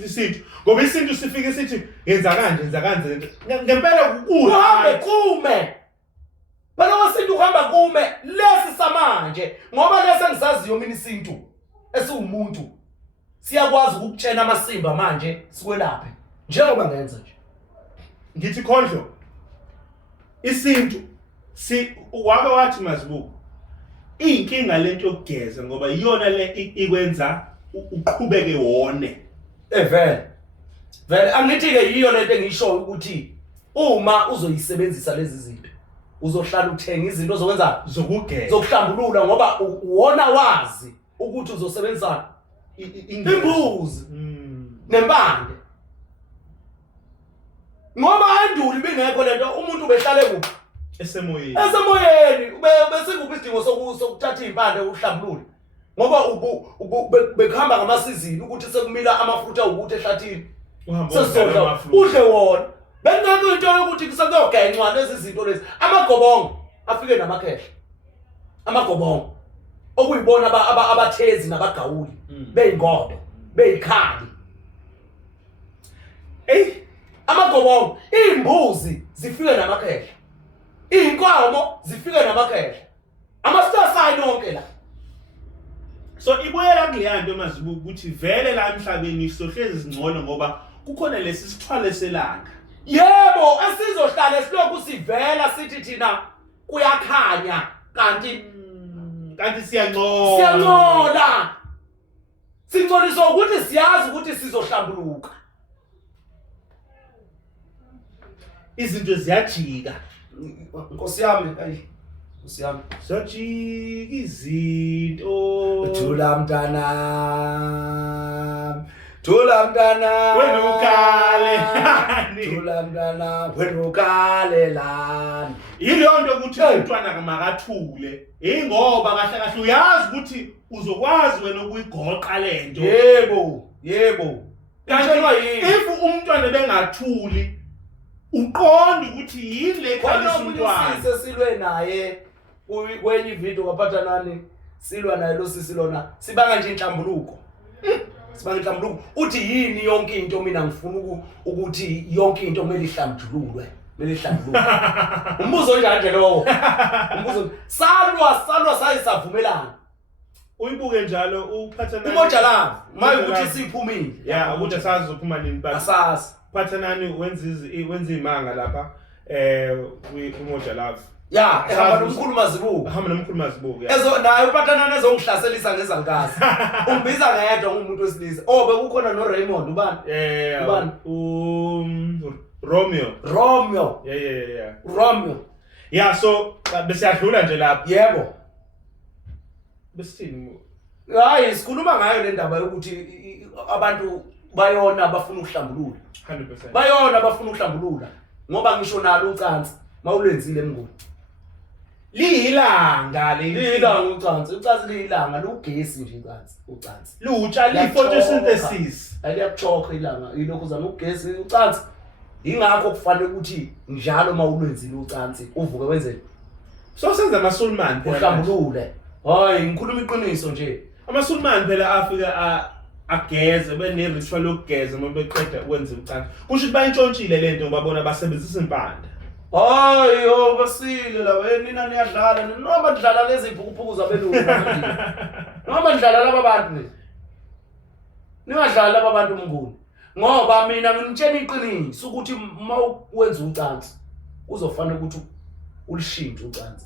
isintu ngoba isintu sifike sithi yenza kanje ngempela uhambe kume bana wasintu uhamba kume lesi samanje ngoba lesi engisaziyo mina isintu esiwumuntu siyakwazi ukutshena amasimba manje sikwelaphe njengoba ngenza nje ngithi khondlo isintu wake wathi Mazibuko inkinga lento yokugeza ngoba iyona le ikwenza uqhubeke wone vele angithi ke yiyo lento engisho ukuthi uma uzoyisebenzisa lezi zinto uzohlala uthenga izinto zokwenza zokugeza zokuhlambulula ngoba uwona wazi ukuthi uzosebenzisa imbuzi nempande ngoba anduli bingekho lento umuntu behlale kuphi esemoyeni bese kuphi isidingo sokuthatha impande uhlambulule ngoba bekuhamba ngamasizini ukuthi sekumila amafruta ukuthi ehlathini sesizodla udle wona bengeke into yokuthi kusekogenxwa lezi zinto lezi amagobongo afike namakhehle amagobongo okuyibona abathezi nabagawuli beyingodo beyikhali amagobongo imbuzi zifike namakhehle inkomo zifike namakhehle amastasai nonke la so ibuyela kuleyanto Mazibuko ukuthi vele la emhlabeni sizohlezi singcono ngoba kukhona lesi sithwale selanga yebo asizohlala silokhu sivela sithi thina kuyakhanya kanti siyancola singcoliswa ukuthi siyazi ukuthi sizohlambuluka izinto ziyajika Nkosi yami Nkosi sajika izinto Thula mntana Thula mntana wena ukale Thula mntana wena ukale lana. Yileyo nto ukuthi umntwana kamakathule ingoba kahle kahle uyazi ukuthi uzokwazi wena ukuyigoqa lento. Yebo. If umntwana bengathuli uqonda ukuthi yini le khalisa umntwana. Silwe naye kwenye ivideo kwaphatha nani silwa naye lo sisi lona sibanga nje inhlambuluko. Sibanga inhlambuluko uthi yini yonke into mina ngifuna ukuthi yonke into kumele ihlamjululwe. Umbuzo onjani lowo? Umbuzo salwa sayisavumelana. Uyibuke njalo uphathanani uMojalava maye ukuthi siphumile. Yeah, ukuthi asazi uphuma nini but asazi. Phathanani wenza imanga lapha uMojalava. Yeah, ehamba nomkhulu Mazibuko. Hamba nomkhulu Mazibuko. Naye uphathanani ezongihlaselisa ngezankazi. Umbiza ngedwa ngumuntu wesilisa. Oh bekukhona no Raymond ubani? Ubani? Romeo. Yeah. Romeo. Yeah, so besiyadlula nje lapha. Yebo. Besithini? Hayi sikhuluma ngayo le ndaba yokuthi abantu bayona abafuna ukuhlambulula. 100%. Bayona abafuna ukuhlambulula ngoba ngisho nalo ucansi mawulenzile emnguni. Liyilanga ucansi liyilanga lugesi nje ucansi. Lutsha photosynthesis. Aliyakuchokha ilanga ilokhu uzama ugesi ucansi. Ingakho kufanele ukuthi njalo mawulenzile ucansi uvuke wenzeni. So senza amaSulman phela. Uhlambulule. Hayi ngikhuluma iqiniso nje. AmaSulman phela afika ageze bene ritual yokugeza uma beqeda ukwenza ucansi. Kusho ukuthi bayintshontshile lento babona basebenzisa impande. Hayi basile la wena nina niyadlala noma ndlala lezi iphukuphuku zabelungu. Noma ndlala laba bantu ningadlala laba bantu umnguni. Ngoba mina ngimtshela iqiniso ukuthi mawuwenza ucansi uzofanele ukuthi ulishintshe ucansi.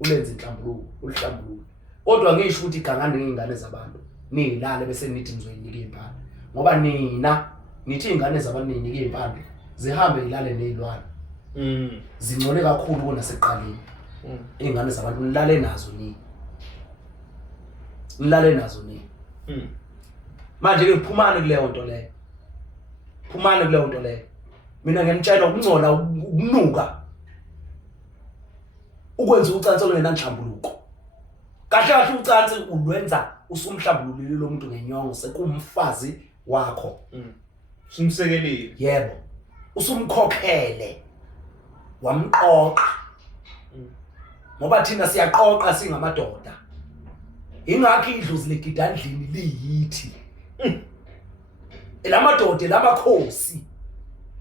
Ulenze inhlambuluko, ulihlambuluko. Kodwa ngisho ukuthi igangane ngingane zabantu nilale bese nithi nizoyinika impande. Ngoba nina nithi ingane zabantu ninika impande zihambe ilale nezilwane. Zingcole kakhulu kunaseqaleni. Ingane zabantu nilale nazo ni. Nilale nazo ni. Manje ke kuphumana kuleyo nto leyo. Phumana kuleyo nto leyo. Mina ngiyamtshela ukungcola ukunuka. Ukwenza ucansi olungena nhlambuluko. Kahle ucansi ulwenza usumhlambululile lo muntu ngenyongo sekumfazi wakho. Simsekelile. Yebo. Usumkhokhele. Wamqoqa. Ngoba thina siyaqoqa singamadoda. Ingakho idlozi legidandlini liyithi. Elamadoda lamakhosi.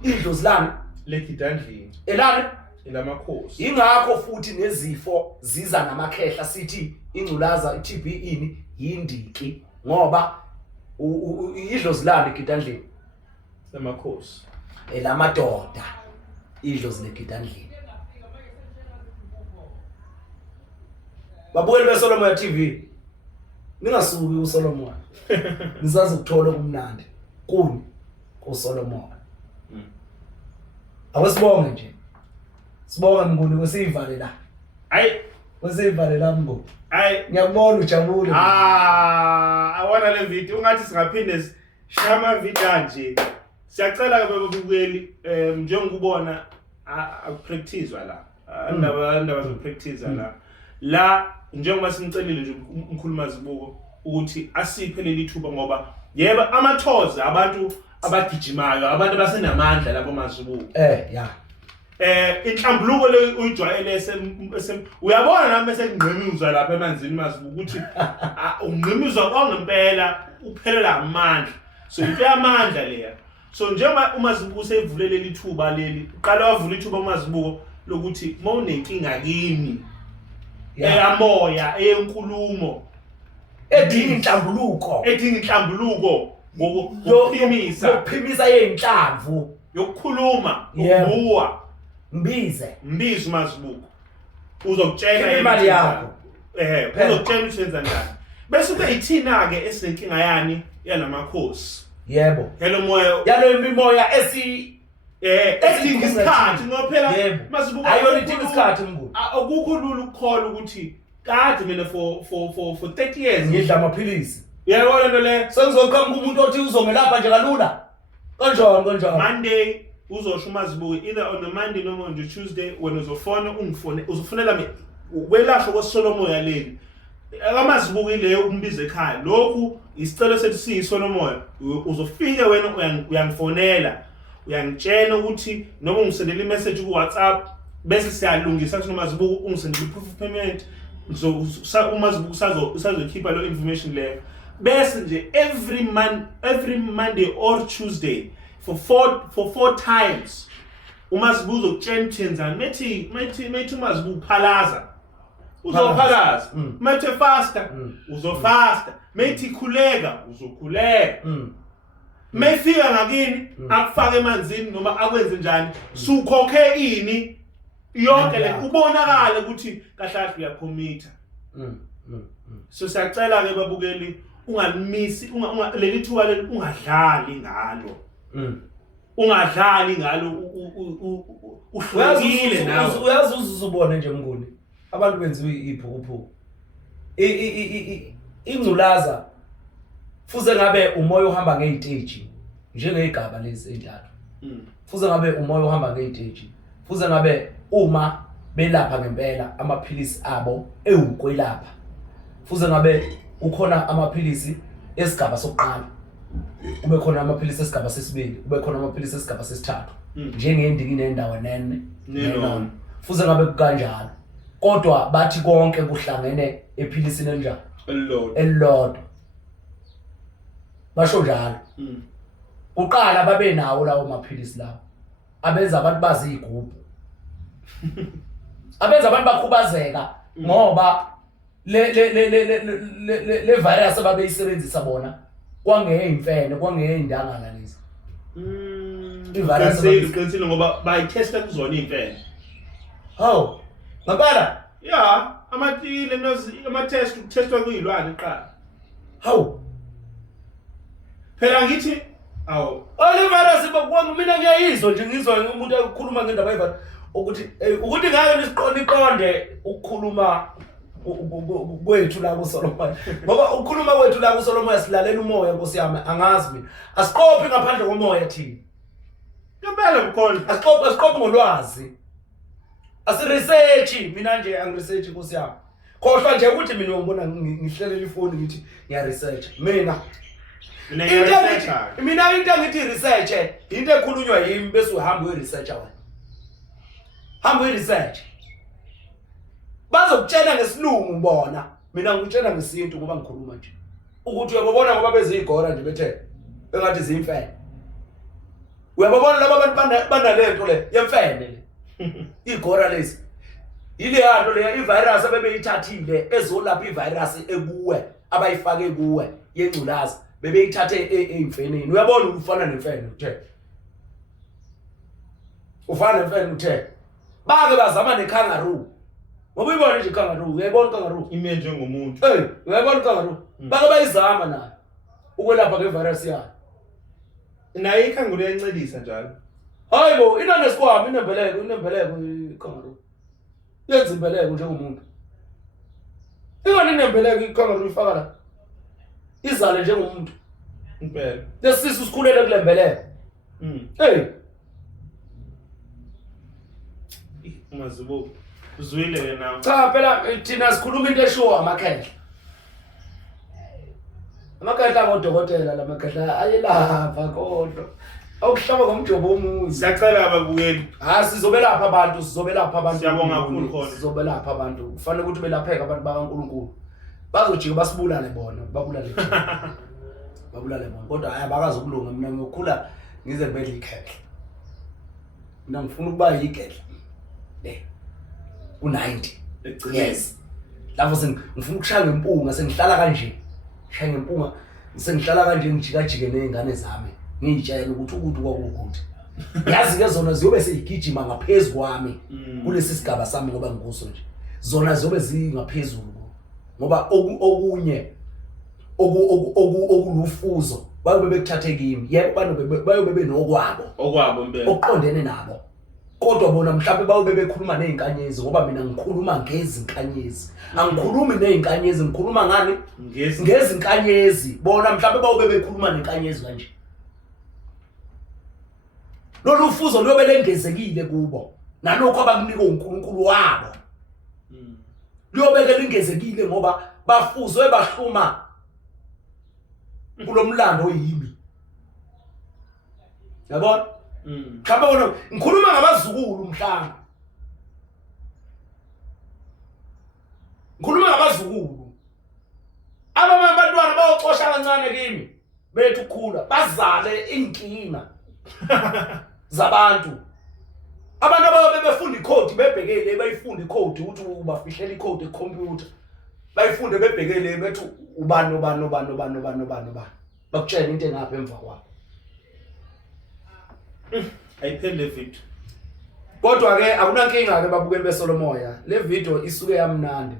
Idlozi lami legidandlini. Elani? Elamakhosi. Ingakho futhi nezifo ziza namakhehla sithi ingculaza iTB ini yindiki ngoba idlozi lami legidandlini lamakhosi. Elamadoda. Idlozi legidandlini. Babukeli beSolomon TV. Ningasuki uSolomon. Nisazi ukuthola kumnandi. Kuni kuSolomon. Awusibonge nje. Sibonga mnguni kwesivale la. Hayi, kwesivale la mbo. Hayi, ngiyabona ujabule. Awona le video ungathi singaphinde shama video nje. Siyacela ke babukeli njengokubona akupracticewa la. Andaba zokupractice la njengoba simcelile nje umkhulu Mazibuko ukuthi asiphe leli thuba ngoba yebo amathoza abantu abagijimayo abantu abasenamandla lapho Mazibuko. Yeah. Inhlambuluko le uyijwayele uyabona nami esengqemuzwa lapha emanzini Mazibuko ukuthi ungqemuzwa kwangempela uphelela amandla. So into yamandla leya. So njengoba uMazibuko usevulele lithuba leli uqala wavula ithuba uMazibuko lokuthi mawunenkinga kimi eyamoya eyenkulumo edinga inhlambuluko ngokuphimisa yeinhlamvu yokukhuluma ukubuwa mbize uMazibuko uzokutshela imali yakho uzokutshela ukuthi wenza njani bese kube yithina ke esinenkinga yani yalamakhosi. Yebo. Hello moya. Yalo imimoya esidinga isikhathi ngophela Mazibuko. Ayona idinga isikhathi mnguni. Akukho lula ukukholwa ukuthi kade mina for 30 years ngidla amaphilisi. Uyabona into le sengizoqhamuka umuntu othi uzongelapha nje kalula kanjani Monday uzosho uMazibuko either on a Monday noma on the Tuesday when uzofona uzofonela mina welashwa kwesolomoya leli akaMazibuko ileyo umbize ekhaya lokhu isicelo sethu siyisolomoya uzofika wena uyangifonela uyangitshela ukuthi noma ungisendela imessage ku WhatsApp bese siyalungisa ukuthi uMazibuko ungisendela proof of payment uMazibuko usazokhipha lo information leyo bese nje every Monday or Tuesday for four times uMazibuko uzokutshela uthenzani methi uMazibuko phalaza uzophalaza methi fasta uzofasta methi khuleka uzokhuleka mayifika ngakini akufake emanzini noma akwenze njani sukhokhe ini yonke le ubonakala ukuthi kahle uyakhomitha so siyacela ke babukeli ungalimisi leli thuba leli ungadlali ngalo ungadlali ngalo uhlukile nawe uyazi uzubone nje Mnguni abantu benziwe iphukuphuku ingculaza fuze ngabe umoya ohamba ngezitage njengegaba lezi ezintathu fuze ngabe umoya ohamba ngezitage fuze ngabe uma belapha ngempela amaphilisi abo ewukwelapha fuze ngabe ukhona amaphilisi esigaba sokuqala kube khona amaphilisi esigaba sesibili kube khona amaphilisi esigaba sesithathu njengendiki nendawo nene fuze ngabe kanjalo kodwa bathi konke kuhlangene ephilisini enjalo elilodwa basho njalo uqala babe nawo lawo maphilisi lawo abenza abantu bazi igubhu abenza abantu bakhubazeka ngoba le virus ababeyisebenzisa bona kwangeyimfene kwangeyindangala lezi ivirus qinisile ngoba bayitesta kuzona imfene hawo ngaphala yeah ama-test ukutestwa kuyilwane qala hawo phela ngithi awu ole virus bakwangu mina ngiyayizwa nje ngizwa umuntu ukukhuluma ngendaba yevirus ukuthi ngeke niqonde ukukhuluma kwethu la kuSolomon ngoba ukukhuluma kwethu la kuSolomon silalela umoya Nkosi yami angazi mina asiqophi ngaphandle komoya thina ngempela bukhona asiqophi ngolwazi asiresearch mina nje angiresearch Nkosi yami khohlwa nje ukuthi mina ngibona ngihlelela ifoni ngithi ngiya research mina into ngithi research into ekhulunywa yimi bese uhamba uresearch wena hamba uresearch bazokutshela ngesilungu bona mina ngikutshela ngesintu ngoba ngikhuluma nje ukuthi uyabona ngoba bezigora nje bethe engathi zimfene uyabona laba abantu banalento le yemfene le igora lezi ile yanto le ivirus abebeyithathile ezolapha ivirus ekuwe abayifake kuwe yengculaza bebeyithathe emfeneni uyabona ufana nemfene uthe bake bazama nekangaroo ngoba uyibona nje kangaroo uyayibona kangaroo ime njengomuntu uyayibona kangaroo bake bayizama nayo ukwelapha ngevirus yayo naye ikangaroo iyancedisa njalo hayibo inanesikwami inembeleko ikangaroo yenza imbeleko njengomuntu ingani inembeleko ikangaroo ifaka la izale njengomuntu impela lesisisu sikhulele kule mbeleko uMazibuko uzwile wena cha phela thina sikhuluma into eshowa amakhehla ngodokotela lamakhehla ayelapha kodwa awuhlaba ngomjobo womuzi siyacela ababukeli sizobelapha abantu siyabonga kakhulu khona sizobelapha abantu kufanele ukuthi belapheke abantu bakaNkulunkulu bazojika basibulale bona babulale bona kodwa ayabakazi ukulunga mina ngiyokhula ngize ngibedle ikhehla mina ngifuna ukuba yigedla u90 yes lapho ngifuna ukushaya ngempunga sengihlala kanje shaya ngempunga sengihlala kanje ngijikajike nezingane zami ngiyitshela ukuthi kwakukuthi yazi ke zona ziyobe seyigijima ngaphezulu kwami kulesi sigaba sami ngoba ngikuso nje zona ziyobe zingaphezulu ngoba okunye okulufuzo bayobe bekuthathe kimi yebo bayobe benokwabo okwabo impela oqondene nabo kodwa bona mhlawumbe bawe bekhuluma nezinkanyezi ngoba mina ngikhuluma ngezinkanyezi angikhulumi nezinkanyezi ngikhuluma ngani ngezinkanyezi bona mhlawumbe bawe bekhuluma nenkanyezi kanje lolu fuzo liyobe lengezekile kubo nalokho abakunika uNkulunkulu wabo liyobe lengezekile ngoba bafuzwe bahluma kulomlando oyimi yabona mhlawumbe bona ngikhuluma ngabazukulu mhlawumbe ngikhuluma ngabazukulu abantwana bayocosha kancane kimi bethu ukukhula bazale inkinga zabantu abantu ababe befunda icode bebhekele bayifunda icode ukuthi ubafihlela icode ecomputer bayifunde bebhekele bethu ubani bakutshela into engapha emva kwabo ayiphele video kodwa ke akunankinga ke babukeli beSolomoya le video isuke yamnandi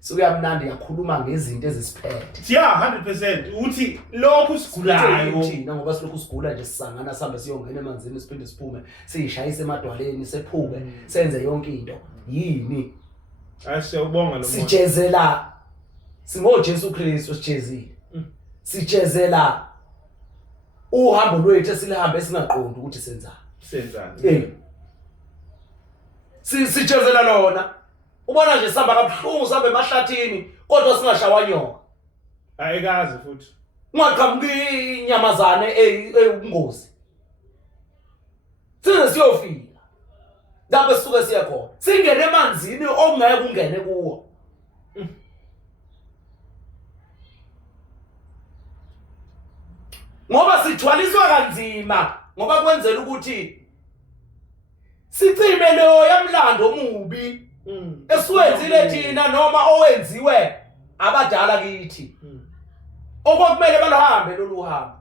isuke yamnandi yakhuluma ngezinto ezisiphethe yeah 100% uthi lokhu sigulayo thina ngoba silokhu sigula nje sisangana sihambe siyongena emanzini siphinde siphume siyishayise emadwaleni sephuke senze yonke into yini asiyabonga lo sijezela singoJesu Kristu sijezile sijezela uhambo lwethu esilihambe singaqondi ukuthi senzani sijezela lona ubona nje sihamba kabuhlungu sihambe emahlathini kodwa singashawa nyoka ayikazi futhi ungaqhamuki inyamazane eyingozi size siyofika ngabe sisuke siya khona singene emanzini ongeke ungene kuwo ngoba sithwaliswa kanzima ngoba kwenzela ukuthi sicime leyo yamlando omubi esiwenzile thina noma owenziwe abadala kithi okwakumele balohambe lolu hambo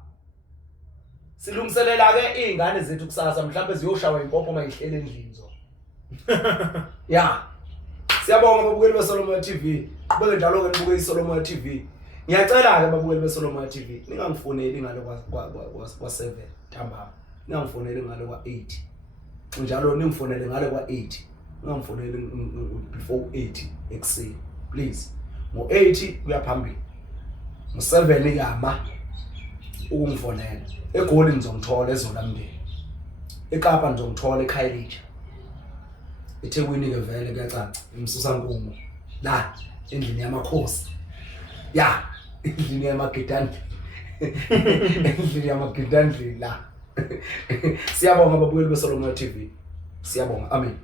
silungiselela ke izingane zethu kusasa mhlawumbe ziyoshawa impopho mayihlele endlini zo ya siyabonga babukeli beSolomoya TV beke njalo ke nibuke iSolomoya TV ngiyacela ke babukeli beSolomoya TV ningangifoneli ngalo kwa7 ntambama ningangifoneli ngalo kwa8 njalo ningifonele ngalo kwa8 ningangifoneli before 8 ekseni please ngo8 kuya phambili ngo7 yama ukungifonela eGoli ngizongithola eZolamndeni eKapa ngizongithola eKhayelitsha eThekwini ke vele kuyacaca eMsusankungu la endlini yamakhosi ya endlini yamagedandli endlini yamagedandli la siyabonga babukeli beSolomoya TV siyabonga amen.